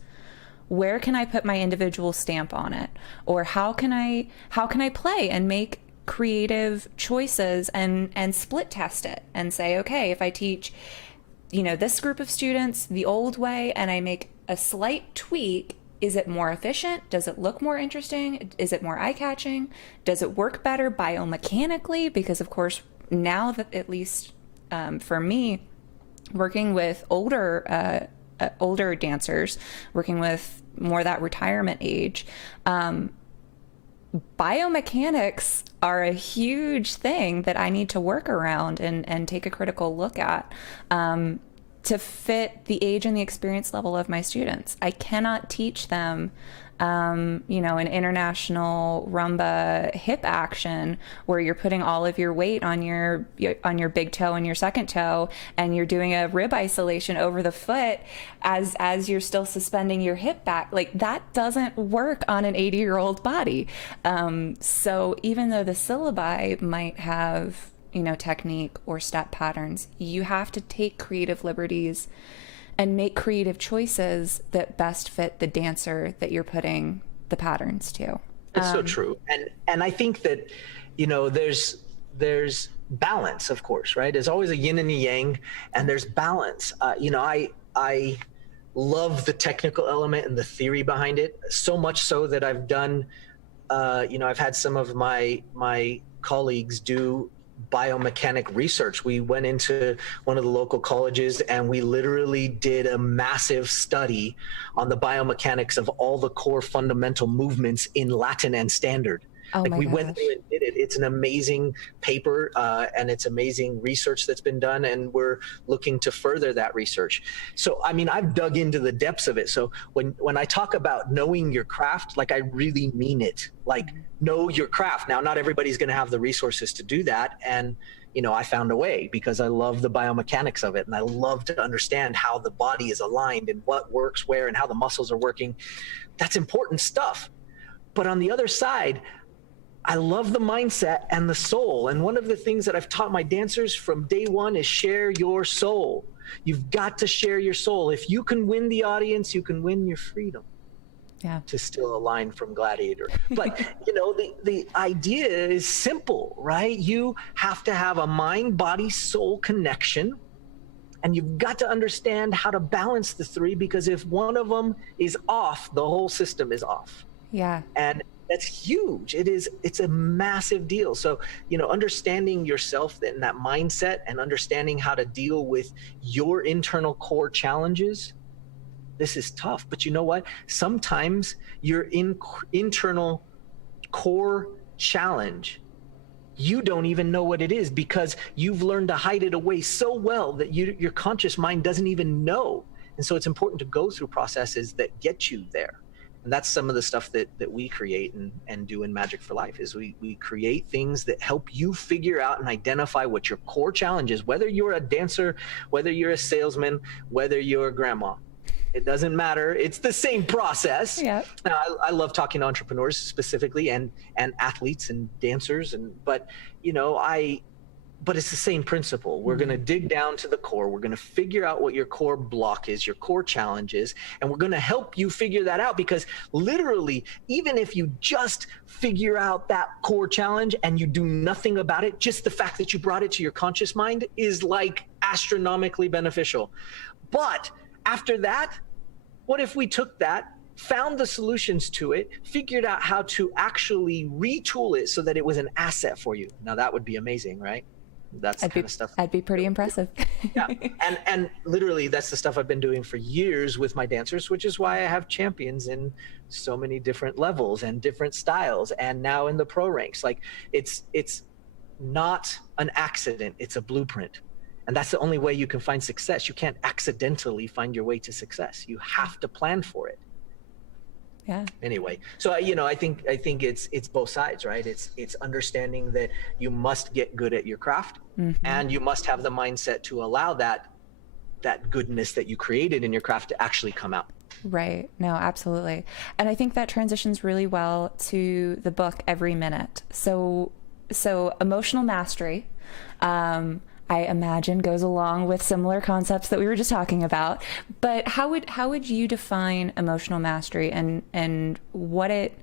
Where can I put my individual stamp on it? Or how can I play and make creative choices and split test it and say, okay, if I teach, this group of students the old way and I make a slight tweak, is it more efficient? Does it look more interesting? Is it more eye-catching? Does it work better biomechanically? Because of course, now that, at least for me, working with older dancers, working with more that retirement age, biomechanics are a huge thing that I need to work around and take a critical look at to fit the age and the experience level of my students. I cannot teach them an international rumba hip action where you're putting all of your weight on your big toe and your second toe, and you're doing a rib isolation over the foot as you're still suspending your hip back. Like, that doesn't work on an 80-year-old body. So even though the syllabi might have, technique or step patterns, you have to take creative liberties and make creative choices that best fit the dancer that you're putting the patterns to. It's so true. And I think that, there's balance, of course, right? There's always a yin and a yang, and there's balance. I love the technical element and the theory behind it, so much so that I've done, I've had some of my colleagues do biomechanic research. We went into one of the local colleges and we literally did a massive study on the biomechanics of all the core fundamental movements in Latin and standard. Oh, like, we gosh. went through and did it. It's an amazing paper, and it's amazing research that's been done, and we're looking to further that research. So, I've dug into the depths of it. So when I talk about knowing your craft, like, I really mean it. Like, know your craft. Now, not everybody's going to have the resources to do that, and I found a way because I love the biomechanics of it, and I love to understand how the body is aligned and what works where and how the muscles are working. That's important stuff. But on the other side, I love the mindset and the soul. And one of the things that I've taught my dancers from day one is share your soul. You've got to share your soul. If you can win the audience, you can win your freedom. Yeah. To steal a line from Gladiator. But, the idea is simple, right? You have to have a mind, body, soul connection. And you've got to understand how to balance the three, because if one of them is off, the whole system is off. Yeah. And that's huge. It's a massive deal. So, understanding yourself and that mindset, and understanding how to deal with your internal core challenges, this is tough. But you know what? Sometimes your internal core challenge, you don't even know what it is, because you've learned to hide it away so well that your conscious mind doesn't even know. And so it's important to go through processes that get you there. And that's some of the stuff that we create and do in Magic for Life, is we create things that help you figure out and identify what your core challenge is, whether you're a dancer, whether you're a salesman, whether you're a grandma. It doesn't matter. It's the same process. Yeah. I love talking to entrepreneurs specifically, and athletes and dancers, but it's the same principle. We're going to dig down to the core. We're going to figure out what your core block is, your core challenge is, and we're going to help you figure that out, because literally, even if you just figure out that core challenge and you do nothing about it, just the fact that you brought it to your conscious mind is like astronomically beneficial. But after that, what if we took that, found the solutions to it, figured out how to actually retool it so that it was an asset for you? Now, that would be amazing, right? That's the kind of stuff. That'd be pretty impressive. Yeah. And literally, that's the stuff I've been doing for years with my dancers, which is why I have champions in so many different levels and different styles, and now in the pro ranks. Like, it's not an accident, it's a blueprint. And that's the only way you can find success. You can't accidentally find your way to success. You have to plan for it. Yeah. Anyway, so I think it's both sides, right? It's understanding that you must get good at your craft, and you must have the mindset to allow that goodness that you created in your craft to actually come out. Right. No, absolutely. And I think that transitions really well to the book Every Minute. So emotional mastery, I imagine, goes along with similar concepts that we were just talking about. But how would you define emotional mastery, and what it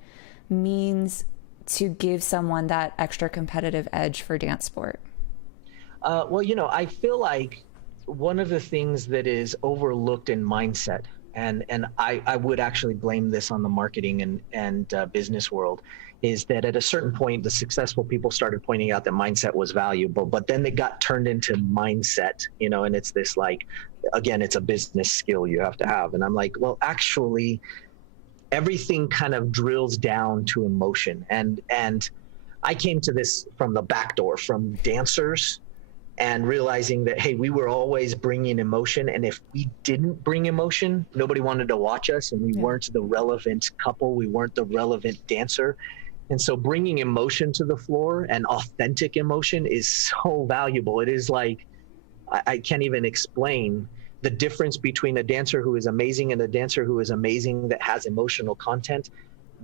means to give someone that extra competitive edge for dance sport? Well, I feel like one of the things that is overlooked in mindset, and I would actually blame this on the marketing and business world, is that at a certain point, the successful people started pointing out that mindset was valuable, but then they got turned into mindset, and it's this, like, again, it's a business skill you have to have. And I'm like, well, actually, everything kind of drills down to emotion. And I came to this from the back door, from dancers and realizing that, hey, we were always bringing emotion. And if we didn't bring emotion, nobody wanted to watch us, and we weren't the relevant couple. We weren't the relevant dancer. And so bringing emotion to the floor, and authentic emotion, is so valuable. It is like, I can't even explain the difference between a dancer who is amazing and a dancer who is amazing that has emotional content.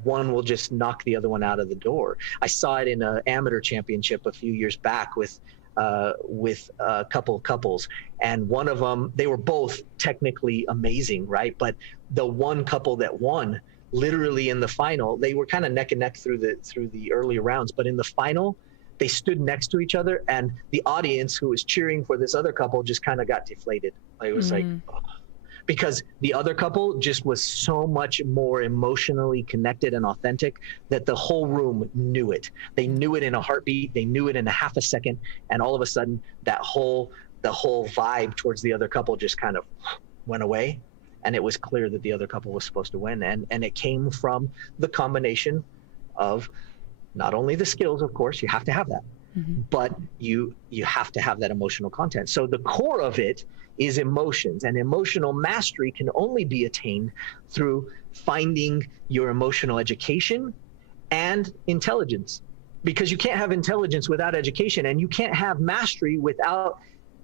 One will just knock the other one out of the door. I saw it in an amateur championship a few years back with a couple of couples, and one of them, they were both technically amazing, right? But the one couple that won, literally in the final, they were kind of neck and neck through the earlier rounds, but in the final, they stood next to each other, and the audience who was cheering for this other couple just kind of got deflated. It was like, oh, because the other couple just was so much more emotionally connected and authentic that the whole room knew it. They knew it in a heartbeat. They knew it in a half a second. And all of a sudden, the whole vibe towards the other couple just kind of went away. And it was clear that the other couple was supposed to win. And it came from the combination of not only the skills, of course, you have to have that, but you have to have that emotional content. So the core of it is emotions, and emotional mastery can only be attained through finding your emotional education and intelligence, because you can't have intelligence without education, and you can't have mastery without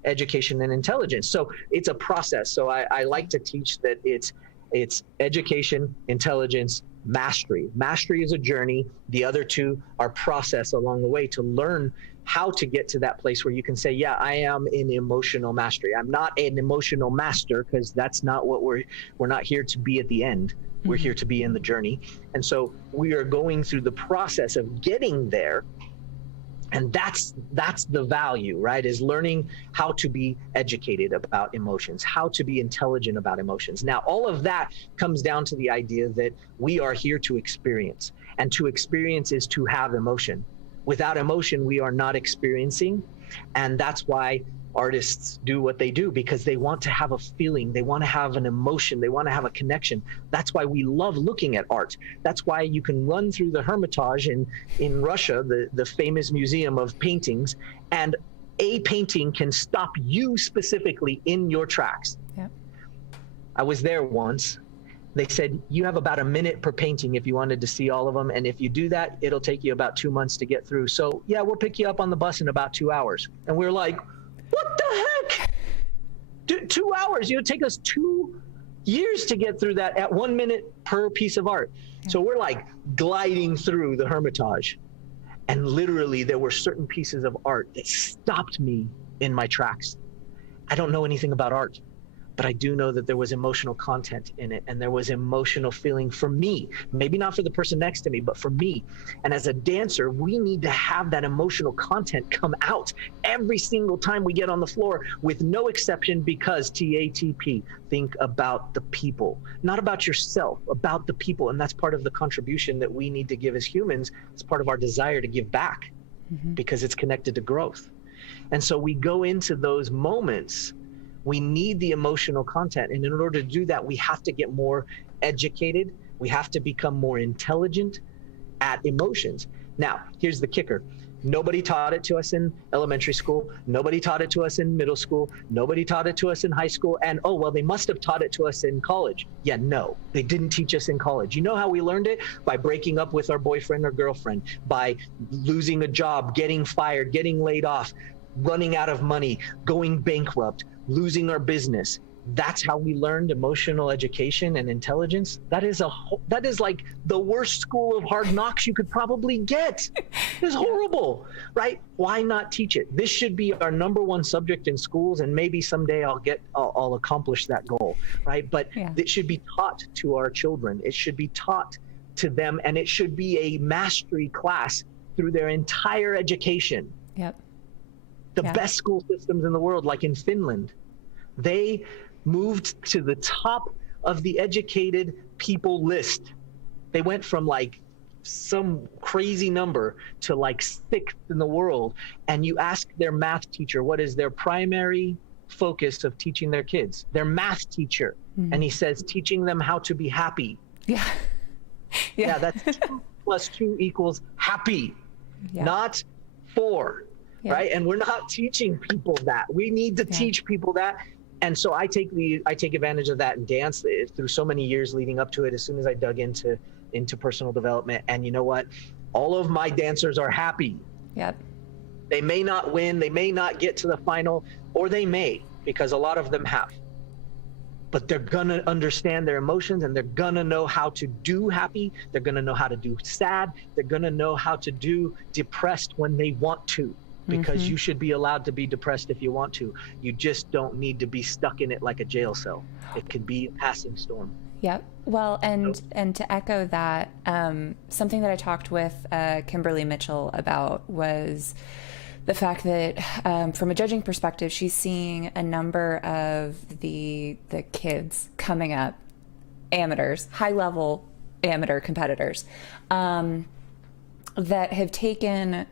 education and intelligence. So it's a process. So I like to teach that it's education, intelligence, mastery. Mastery is a journey. The other two are process along the way to learn how to get to that place where you can say, yeah, I am in emotional mastery. I'm not an emotional master, because that's not what we're not here to be at the end. We're here to be in the journey. And so we are going through the process of getting there. And that's the value, right? Is learning how to be educated about emotions, how to be intelligent about emotions. Now, all of that comes down to the idea that we are here to experience, and to experience is to have emotion. Without emotion, we are not experiencing. And that's why artists do what they do, because they want to have a feeling, they want to have an emotion, they want to have a connection. That's why we love looking at art. That's why you can run through the Hermitage in Russia, the famous museum of paintings, and a painting can stop you specifically in your tracks. Yep. I was there once. They said, you have about a minute per painting if you wanted to see all of them. And if you do that, it'll take you about 2 months to get through. So yeah, we'll pick you up on the bus in about 2 hours. And we're like, what the heck? 2 hours? It'll take us 2 years to get through that at 1 minute per piece of art. Yeah. So we're like gliding through the Hermitage. And literally there were certain pieces of art that stopped me in my tracks. I don't know anything about art, but I do know that there was emotional content in it, and there was emotional feeling for me, maybe not for the person next to me, but for me. And as a dancer, we need to have that emotional content come out every single time we get on the floor, with no exception, because TATP, think about the people, not about yourself, about the people. And that's part of the contribution that we need to give as humans. It's part of our desire to give back, because it's connected to growth. And so we go into those moments. We need the emotional content. And in order to do that, we have to get more educated. We have to become more intelligent at emotions. Now, here's the kicker. Nobody taught it to us in elementary school. Nobody taught it to us in middle school. Nobody taught it to us in high school. And, oh, well, they must have taught it to us in college. Yeah, no, they didn't teach us in college. You know how we learned it? By breaking up with our boyfriend or girlfriend, by losing a job, getting fired, getting laid off, running out of money, going bankrupt, losing our business. That's how we learned emotional education and intelligence. That is like the worst school of hard knocks you could probably get. It's horrible, right? Why not teach it? This should be our #1 subject in schools, and maybe someday I'll accomplish that goal, right? But it should be taught to our children. It should be taught to them, and it should be a mastery class through their entire education. Yep. The best school systems in the world, like in Finland, they moved to the top of the educated people list. They went from like some crazy number to like 6th in the world. And you ask their math teacher, what is their primary focus of teaching their kids? Their math teacher. And he says, teaching them how to be happy. Yeah, that's 2 + 2 = happy, not 4. Yeah. right? And we're not teaching people that. We need to teach people that. And so I take advantage of that in dance through so many years leading up to it. As soon as I dug into personal development, and you know what? All of my dancers are happy. Yep. They may not win, they may not get to the final, or they may, because a lot of them have. But they're gonna understand their emotions, and they're gonna know how to do happy. They're gonna know how to do sad. They're gonna know how to do depressed when they want to, because you should be allowed to be depressed if you want to. You just don't need to be stuck in it like a jail cell. It could be a passing storm. Yep. Well, and to echo that, something that I talked with Kimberly Mitchell about was the fact that from a judging perspective, she's seeing a number of the kids coming up, amateurs, high-level amateur competitors, that have taken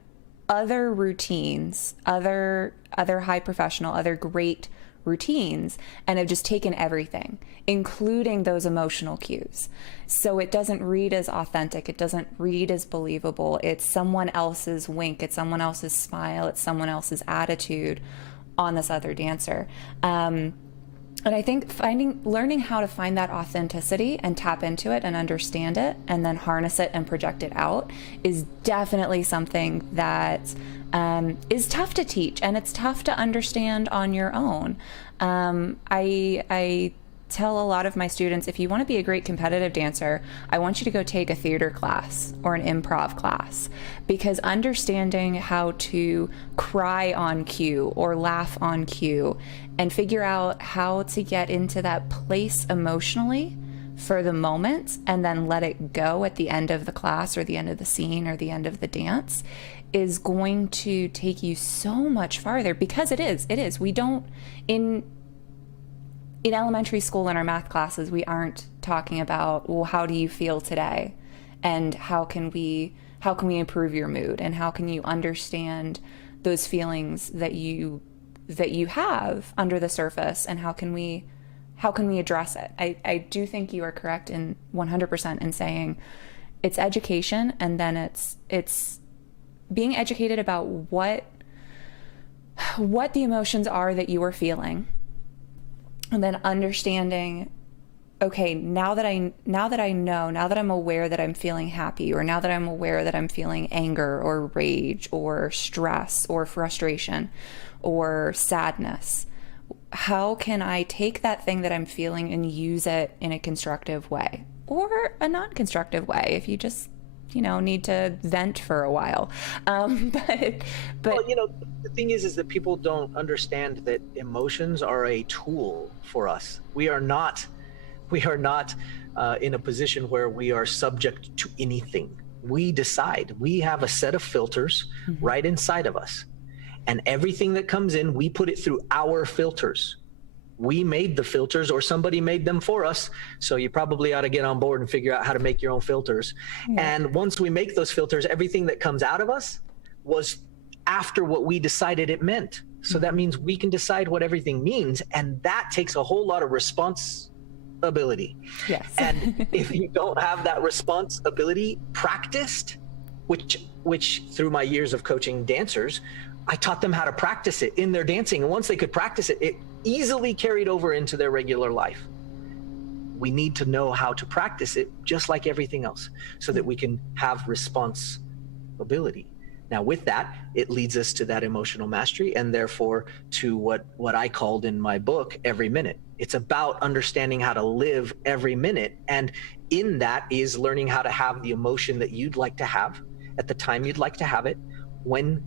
other routines, other high professional, other great routines, and have just taken everything, including those emotional cues. So it doesn't read as authentic. It doesn't read as believable. It's someone else's wink. It's someone else's smile. It's someone else's attitude on this other dancer. And I think learning how to find that authenticity and tap into it and understand it and then harness it and project it out is definitely something that is tough to teach, and it's tough to understand on your own. I tell a lot of my students, if you want to be a great competitive dancer, I want you to go take a theater class or an improv class, because understanding how to cry on cue or laugh on cue and figure out how to get into that place emotionally for the moment and then let it go at the end of the class or the end of the scene or the end of the dance is going to take you so much farther, because it is. We don't, in elementary school in our math classes, we aren't talking about, well, how do you feel today? And how can we improve your mood? And how can you understand those feelings that you have under the surface? And how can we address it? I do think you are correct in 100% in saying it's education, and then it's being educated about what the emotions are that you are feeling. And then understanding, okay, now that I'm aware that I'm feeling happy, or now that I'm aware that I'm feeling anger or rage or stress or frustration or sadness, how can I take that thing that I'm feeling and use it in a constructive way or a non-constructive way if you just, need to vent for a while. But well, the thing is that people don't understand that emotions are a tool for us. We are not in a position where we are subject to anything. We decide. We have a set of filters right inside of us, and everything that comes in, we put it through our filters. We made the filters, or somebody made them for us. So you probably ought to get on board and figure out how to make your own filters. And once we make those filters, everything that comes out of us was after what we decided it meant. So that means we can decide what everything means, and that takes a whole lot of responsibility. Yes. And if you don't have that responsibility practiced, which through my years of coaching dancers, I taught them how to practice it in their dancing. And once they could practice it, it easily carried over into their regular life. We need to know how to practice it just like everything else, so that we can have responsibility. Now, with that, it leads us to that emotional mastery, and therefore to what I called in my book, every minute. It's about understanding how to live every minute. And in that is learning how to have the emotion that you'd like to have at the time you'd like to have it, when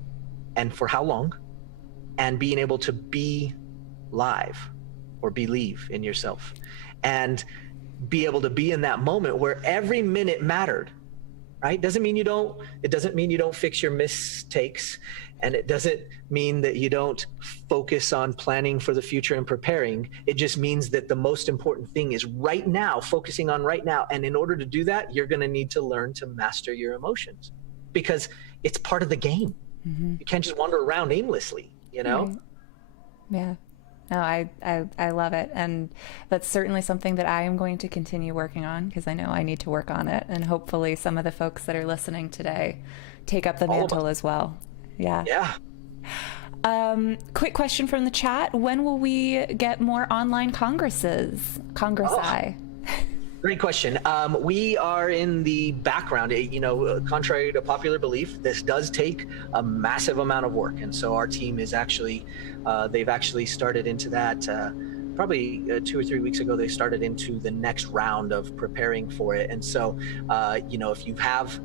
and for how long, and being able to be live or believe in yourself and be able to be in that moment where every minute mattered, right? It doesn't mean you don't fix your mistakes, and it doesn't mean that you don't focus on planning for the future and preparing. It just means that the most important thing is right now, focusing on right now. And in order to do that, you're going to need to learn to master your emotions, because it's part of the game. You can't just wander around aimlessly, Right. Yeah. No, I love it. And that's certainly something that I am going to continue working on, because I know I need to work on it. And hopefully some of the folks that are listening today take up the mantle as well. Yeah. Yeah. Quick question from the chat. When will we get more online congresses? Congressi. Great question. We are in the background. Contrary to popular belief, this does take a massive amount of work, and so our team is actually, they've actually started into that. Probably 2 or 3 weeks ago, they started into the next round of preparing for it. And so, if you have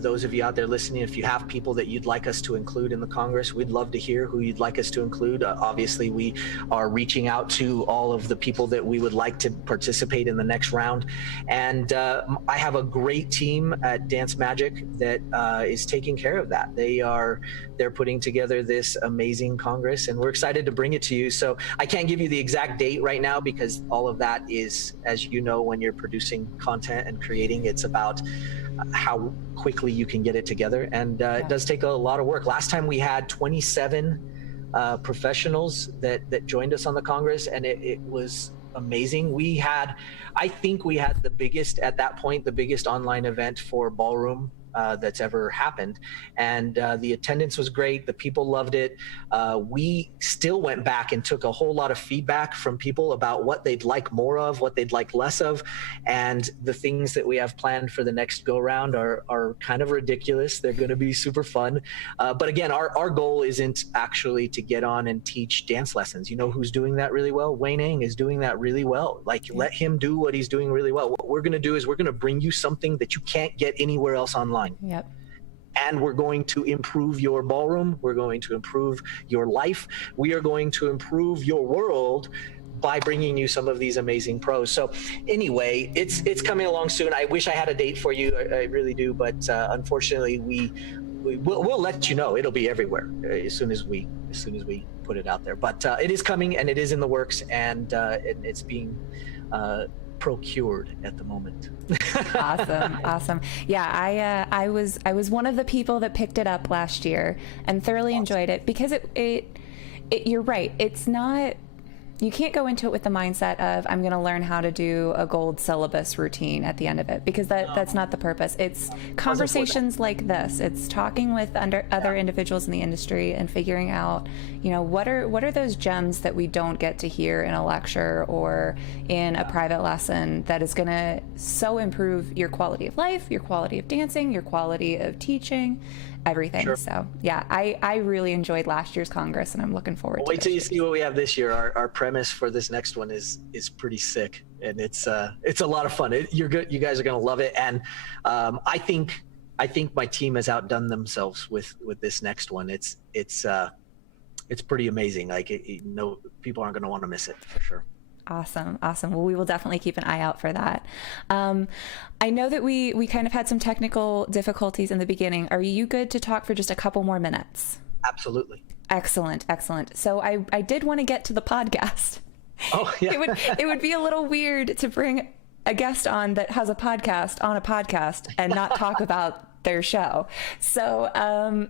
those of you out there listening, if you have people that you'd like us to include in the Congress, we'd love to hear who you'd like us to include. Obviously, we are reaching out to all of the people that we would like to participate in the next round. And I have a great team at Dance Majic that is taking care of that. They're putting together this amazing Congress, and we're excited to bring it to you. So I can't give you the exact date right now because all of that is, as you know, when you're producing content and creating, it's about how quickly you can get it together. And it does take a lot of work. Last time we had 27 professionals that joined us on the Congress, and it was amazing. I think we had the biggest online event for ballroom that's ever happened. And the attendance was great. The people loved it. We still went back and took a whole lot of feedback from people about what they'd like more of, what they'd like less of. And the things that we have planned for the next go round are kind of ridiculous. They're going to be super fun. But again, our goal isn't actually to get on and teach dance lessons. You know who's doing that really well? Wayne Eng is doing that really well. Let him do what he's doing really well. What we're going to do is we're going to bring you something that you can't get anywhere else online. Yep. And we're going to improve your ballroom. We're going to improve your life. We are going to improve your world by bringing you some of these amazing pros. So anyway, it's coming along soon. I wish I had a date for you. I really do. But unfortunately, we'll let you know. It'll be everywhere as soon as we put it out there. But it is coming, and it is in the works, and it's being procured at the moment. Awesome. Yeah, I was one of the people that picked it up last year and thoroughly enjoyed it because it you're right. It's not, you can't go into it with the mindset of I'm going to learn how to do a gold syllabus routine at the end of it, because that's not the purpose. It's conversations like this. It's talking with other individuals in the industry and figuring out, what are those gems that we don't get to hear in a lecture or in a private lesson that is going to so improve your quality of life, your quality of dancing, your quality of teaching, everything. Sure. So yeah, I really enjoyed last year's Congress, and I'm looking forward to wait till you see what we have this year. Our premise for this next one is pretty sick, and it's a lot of fun. You guys are going to love it. And I think my team has outdone themselves with this next one. It's pretty amazing. People aren't going to want to miss it for sure. Awesome. Well, we will definitely keep an eye out for that. I know that we kind of had some technical difficulties in the beginning. Are you good to talk for just a couple more minutes? Absolutely. Excellent. So I did want to get to the podcast. Oh, yeah. It would be a little weird to bring a guest on that has a podcast on a podcast and not talk about their show. So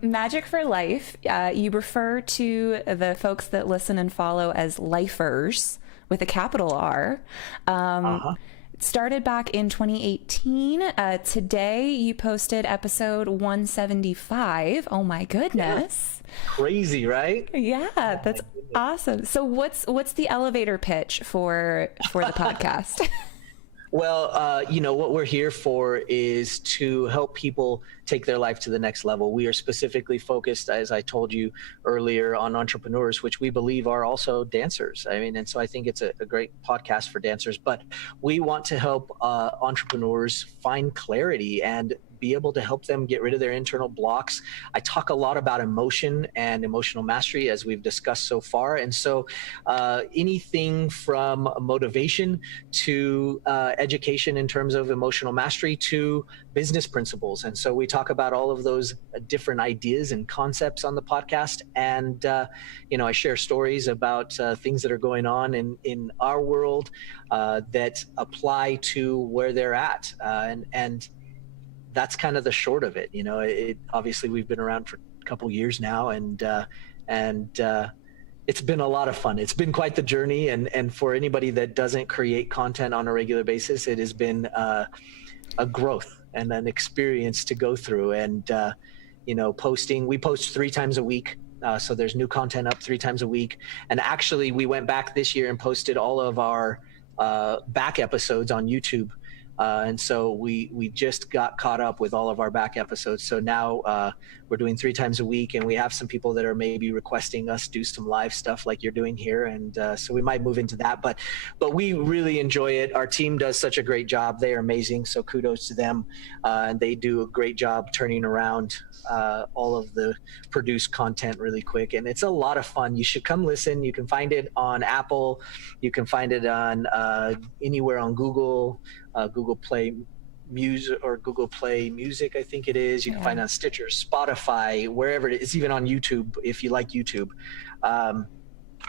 Magic for Life, you refer to the folks that listen and follow as lifers, with a capital R. It started back in 2018. Today you posted episode 175. Oh my goodness. Yeah. Crazy, right? Yeah, that's awesome. So what's the elevator pitch for the podcast? Well, what we're here for is to help people take their life to the next level. We are specifically focused, as I told you earlier, on entrepreneurs, which we believe are also dancers. And so I think it's a great podcast for dancers, but we want to help entrepreneurs find clarity and be able to help them get rid of their internal blocks. I talk a lot about emotion and emotional mastery, as we've discussed so far. And so anything from motivation to education in terms of emotional mastery to business principles. And so we talk about all of those different ideas and concepts on the podcast. And, I share stories about things that are going on in our world that apply to where they're at. And that's kind of the short of it. Obviously we've been around for a couple years now, and it's been a lot of fun. It's been quite the journey. And for anybody that doesn't create content on a regular basis, it has been a growth and an experience to go through. And, we post 3 times a week So there's new content up 3 times a week. And actually, we went back this year and posted all of our back episodes on YouTube. And so we just got caught up with all of our back episodes. So now we're doing 3 times a week, and we have some people that are maybe requesting us do some live stuff like you're doing here. And so we might move into that, but we really enjoy it. Our team does such a great job. They are amazing. So kudos to them. And they do a great job turning around all of the produced content really quick. And it's a lot of fun. You should come listen. You can find it on Apple. You can find it on anywhere on Google Play Music or Google Play Music, I think it is. You can find it on Stitcher, Spotify, wherever it is, even on YouTube if you like YouTube.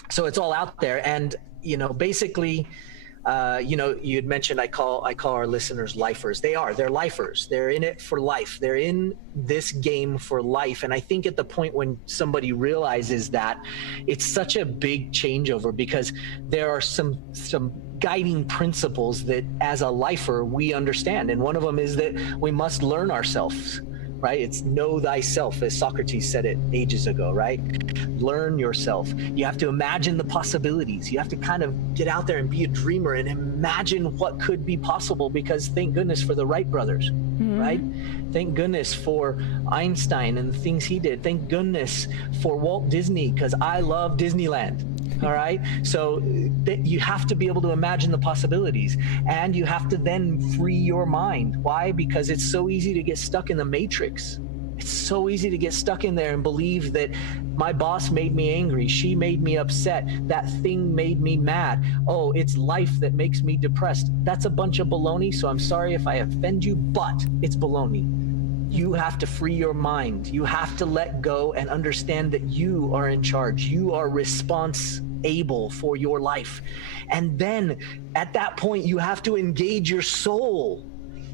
So it's all out there. And, basically, you had mentioned I call our listeners lifers. They're lifers. They're in it for life. They're in this game for life. And I think at the point when somebody realizes that, it's such a big changeover, because there are some guiding principles that as a lifer we understand. And one of them is that we must learn ourselves. Right? It's know thyself, as Socrates said it ages ago, right? Learn yourself. You have to imagine the possibilities. You have to kind of get out there and be a dreamer and imagine what could be possible, because thank goodness for the Wright brothers, right? Thank goodness for Einstein and the things he did. Thank goodness for Walt Disney, because I love Disneyland. All right. So you have to be able to imagine the possibilities, and you have to then free your mind. Why? Because it's so easy to get stuck in the matrix. It's so easy to get stuck in there and believe that my boss made me angry. She made me upset. That thing made me mad. Oh, it's life that makes me depressed. That's a bunch of baloney. So I'm sorry if I offend you, but it's baloney. You have to free your mind. You have to let go and understand that you are in charge. You are responsible for your life. And then at that point, you have to engage your soul.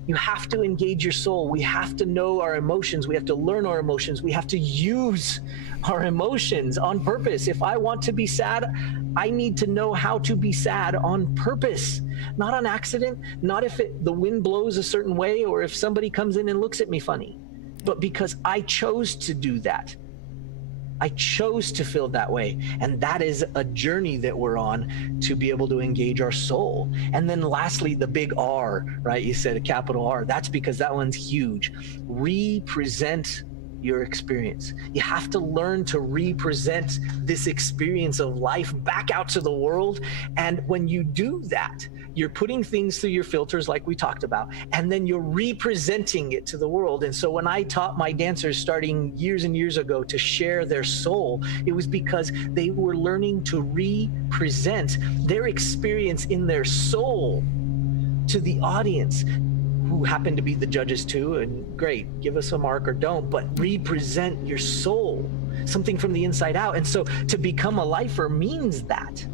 You have to engage your soul. We have to know our emotions. We have to learn our emotions. We have to use our emotions on purpose. If I want to be sad, I need to know how to be sad on purpose, not on accident, not if the wind blows a certain way or if somebody comes in and looks at me funny, but because I chose to do that. I chose to feel that way. And that is a journey that we're on to be able to engage our soul. And then lastly, the big R, right? You said a capital R. That's because that one's huge. Represent your experience. You have to learn to represent this experience of life back out to the world. And when you do that, you're putting things through your filters like we talked about, and then you're representing it to the world. And so when I taught my dancers starting years and years ago to share their soul, it was because they were learning to represent their experience in their soul to the audience, who happen to be the judges too. And great, give us a mark or don't, but represent your soul, something from the inside out. And so to become a lifer means that.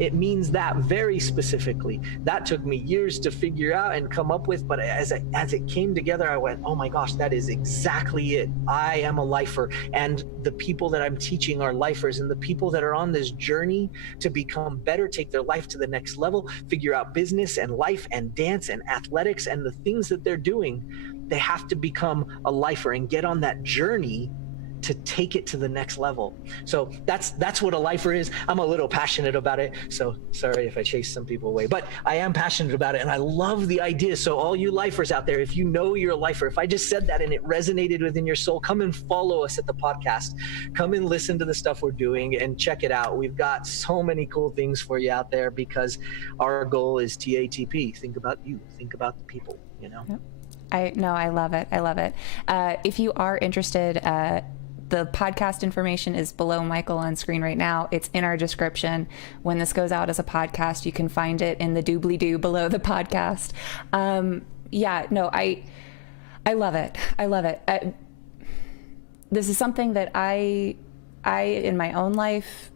It means that very specifically. That took me years to figure out and come up with, but as it came together, I went, oh my gosh, that is exactly it. I am a lifer, and the people that I'm teaching are lifers, and the people that are on this journey to become better, take their life to the next level, figure out business and life and dance and athletics and the things that they're doing, they have to become a lifer and get on that journey to take it to the next level. So that's what a lifer is. I'm a little passionate about it, so sorry if I chase some people away, but I am passionate about it, and I love the idea. So all you lifers out there, if you know you're a lifer, if I just said that and it resonated within your soul, come and follow us at the podcast. Come and listen to the stuff we're doing and check it out. We've got so many cool things for you out there, because our goal is TATP. Think about you. Think about the people, you know? Yep. I love it. I love it. If you are interested, the podcast information is below Michael on screen right now. It's in our description. When this goes out as a podcast, you can find it in the doobly-doo below the podcast. I love it. I love it. This is something that I in my own life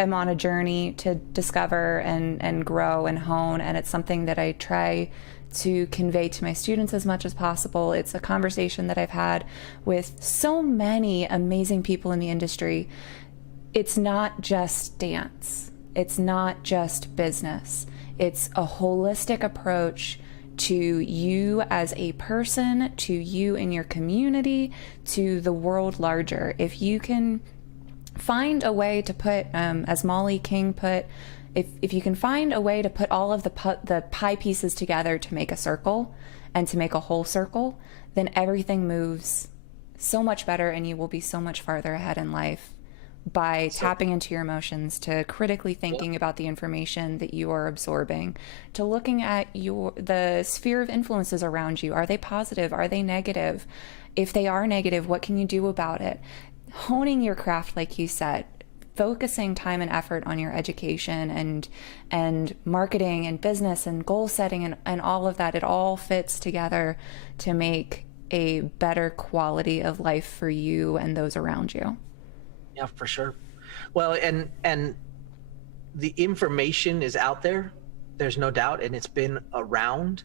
am on a journey to discover and grow and hone. And it's something that I try to convey to my students as much as possible. It's a conversation that I've had with so many amazing people in the industry. It's not just dance. It's not just business. It's a holistic approach to you as a person, to you in your community, to the world larger. If you can find a way to put, as Molly King put, if you can find a way to put all of the pie pieces together to make a circle and to make a whole circle, then everything moves so much better and you will be so much farther ahead in life by tapping into your emotions, to critically thinking about the information that you are absorbing, to looking at the sphere of influences around you. Are they positive? Are they negative? If they are negative, what can you do about it? Honing your craft, like you said, focusing time and effort on your education and marketing and business and goal setting and all of that. It all fits together to make a better quality of life for you and those around you. Yeah, for sure. Well, and the information is out there. There's no doubt, and it's been around.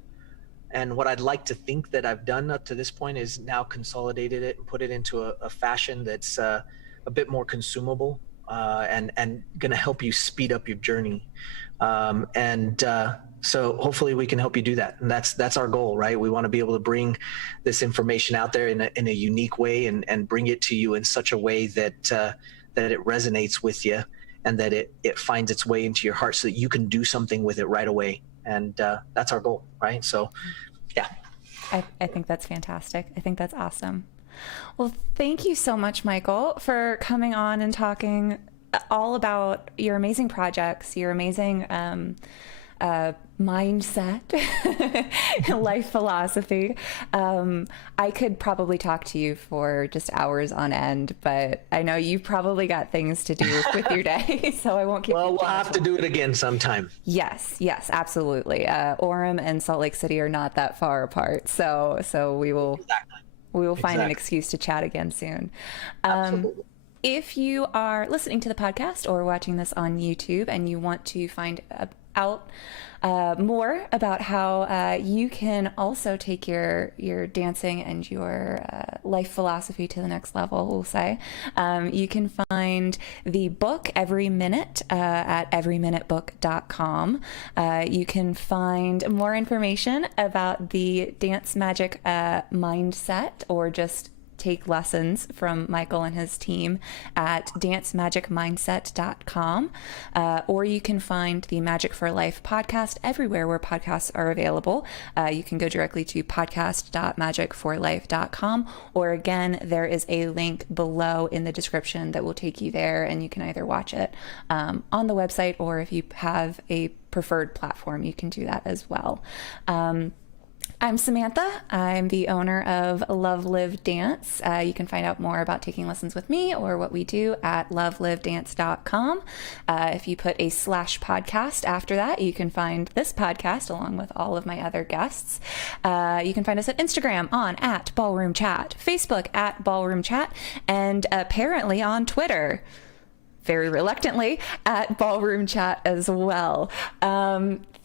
And what I'd like to think that I've done up to this point is now consolidated it and put it into a fashion that's a bit more consumable, and going to help you speed up your journey. So hopefully we can help you do that. And that's our goal, right? We want to be able to bring this information out there in a unique way and bring it to you in such a way that it resonates with you and that it finds its way into your heart so that you can do something with it right away. And that's our goal, right? So, yeah. I think that's fantastic. I think that's awesome. Well, thank you so much, Michael, for coming on and talking all about your amazing projects, your amazing mindset, life philosophy. I could probably talk to you for just hours on end, but I know you've probably got things to do with your day, so I won't keep. Well, we'll have to do it again sometime. Yes, absolutely. Orem and Salt Lake City are not that far apart, so we will. Exactly. We will find an excuse to chat again soon. Absolutely. If you are listening to the podcast or watching this on YouTube and you want to find out more about how you can also take your dancing and your life philosophy to the next level, we'll say, you can find the book Every Minute at everyminutebook.com. You can find more information about the Dance Majic mindset, or just take lessons from Michael and his team at dancemagicmindset.com, or you can find the Magic for Life podcast everywhere where podcasts are available. You can go directly to podcast.magicforlife.com, or again, there is a link below in the description that will take you there, and you can either watch it on the website, or if you have a preferred platform, you can do that as well. I'm Samantha. I'm the owner of Love.Live.Dance. You can find out more about taking lessons with me or what we do at Love.Live.Dance.com. If you put a /podcast after that, you can find this podcast along with all of my other guests. You can find us at Instagram on @Ballroom Chat, Facebook @Ballroom Chat, and apparently on Twitter, very reluctantly, @Ballroom Chat as well.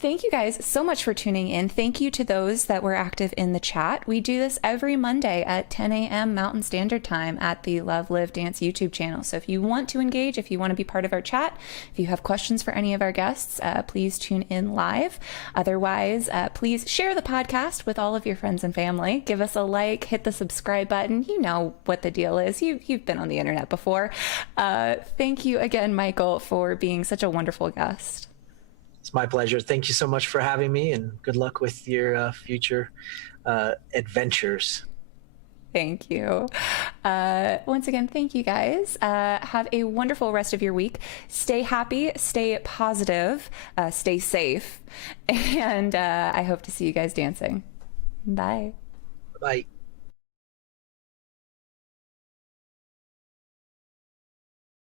Thank you guys so much for tuning in. Thank you to those that were active in the chat. We do this every Monday at 10 a.m. Mountain Standard Time at the Love Live Dance YouTube channel. So if you want to engage, if you want to be part of our chat, if you have questions for any of our guests, please tune in live. Otherwise, please share the podcast with all of your friends and family. Give us a like, hit the subscribe button. You know what the deal is. You've been on the internet before. Thank you again, Michael, for being such a wonderful guest. It's my pleasure. Thank you so much for having me, and good luck with your future adventures. Thank you. Once again, thank you guys. Have a wonderful rest of your week. Stay happy, stay positive, stay safe, and I hope to see you guys dancing. Bye. Bye.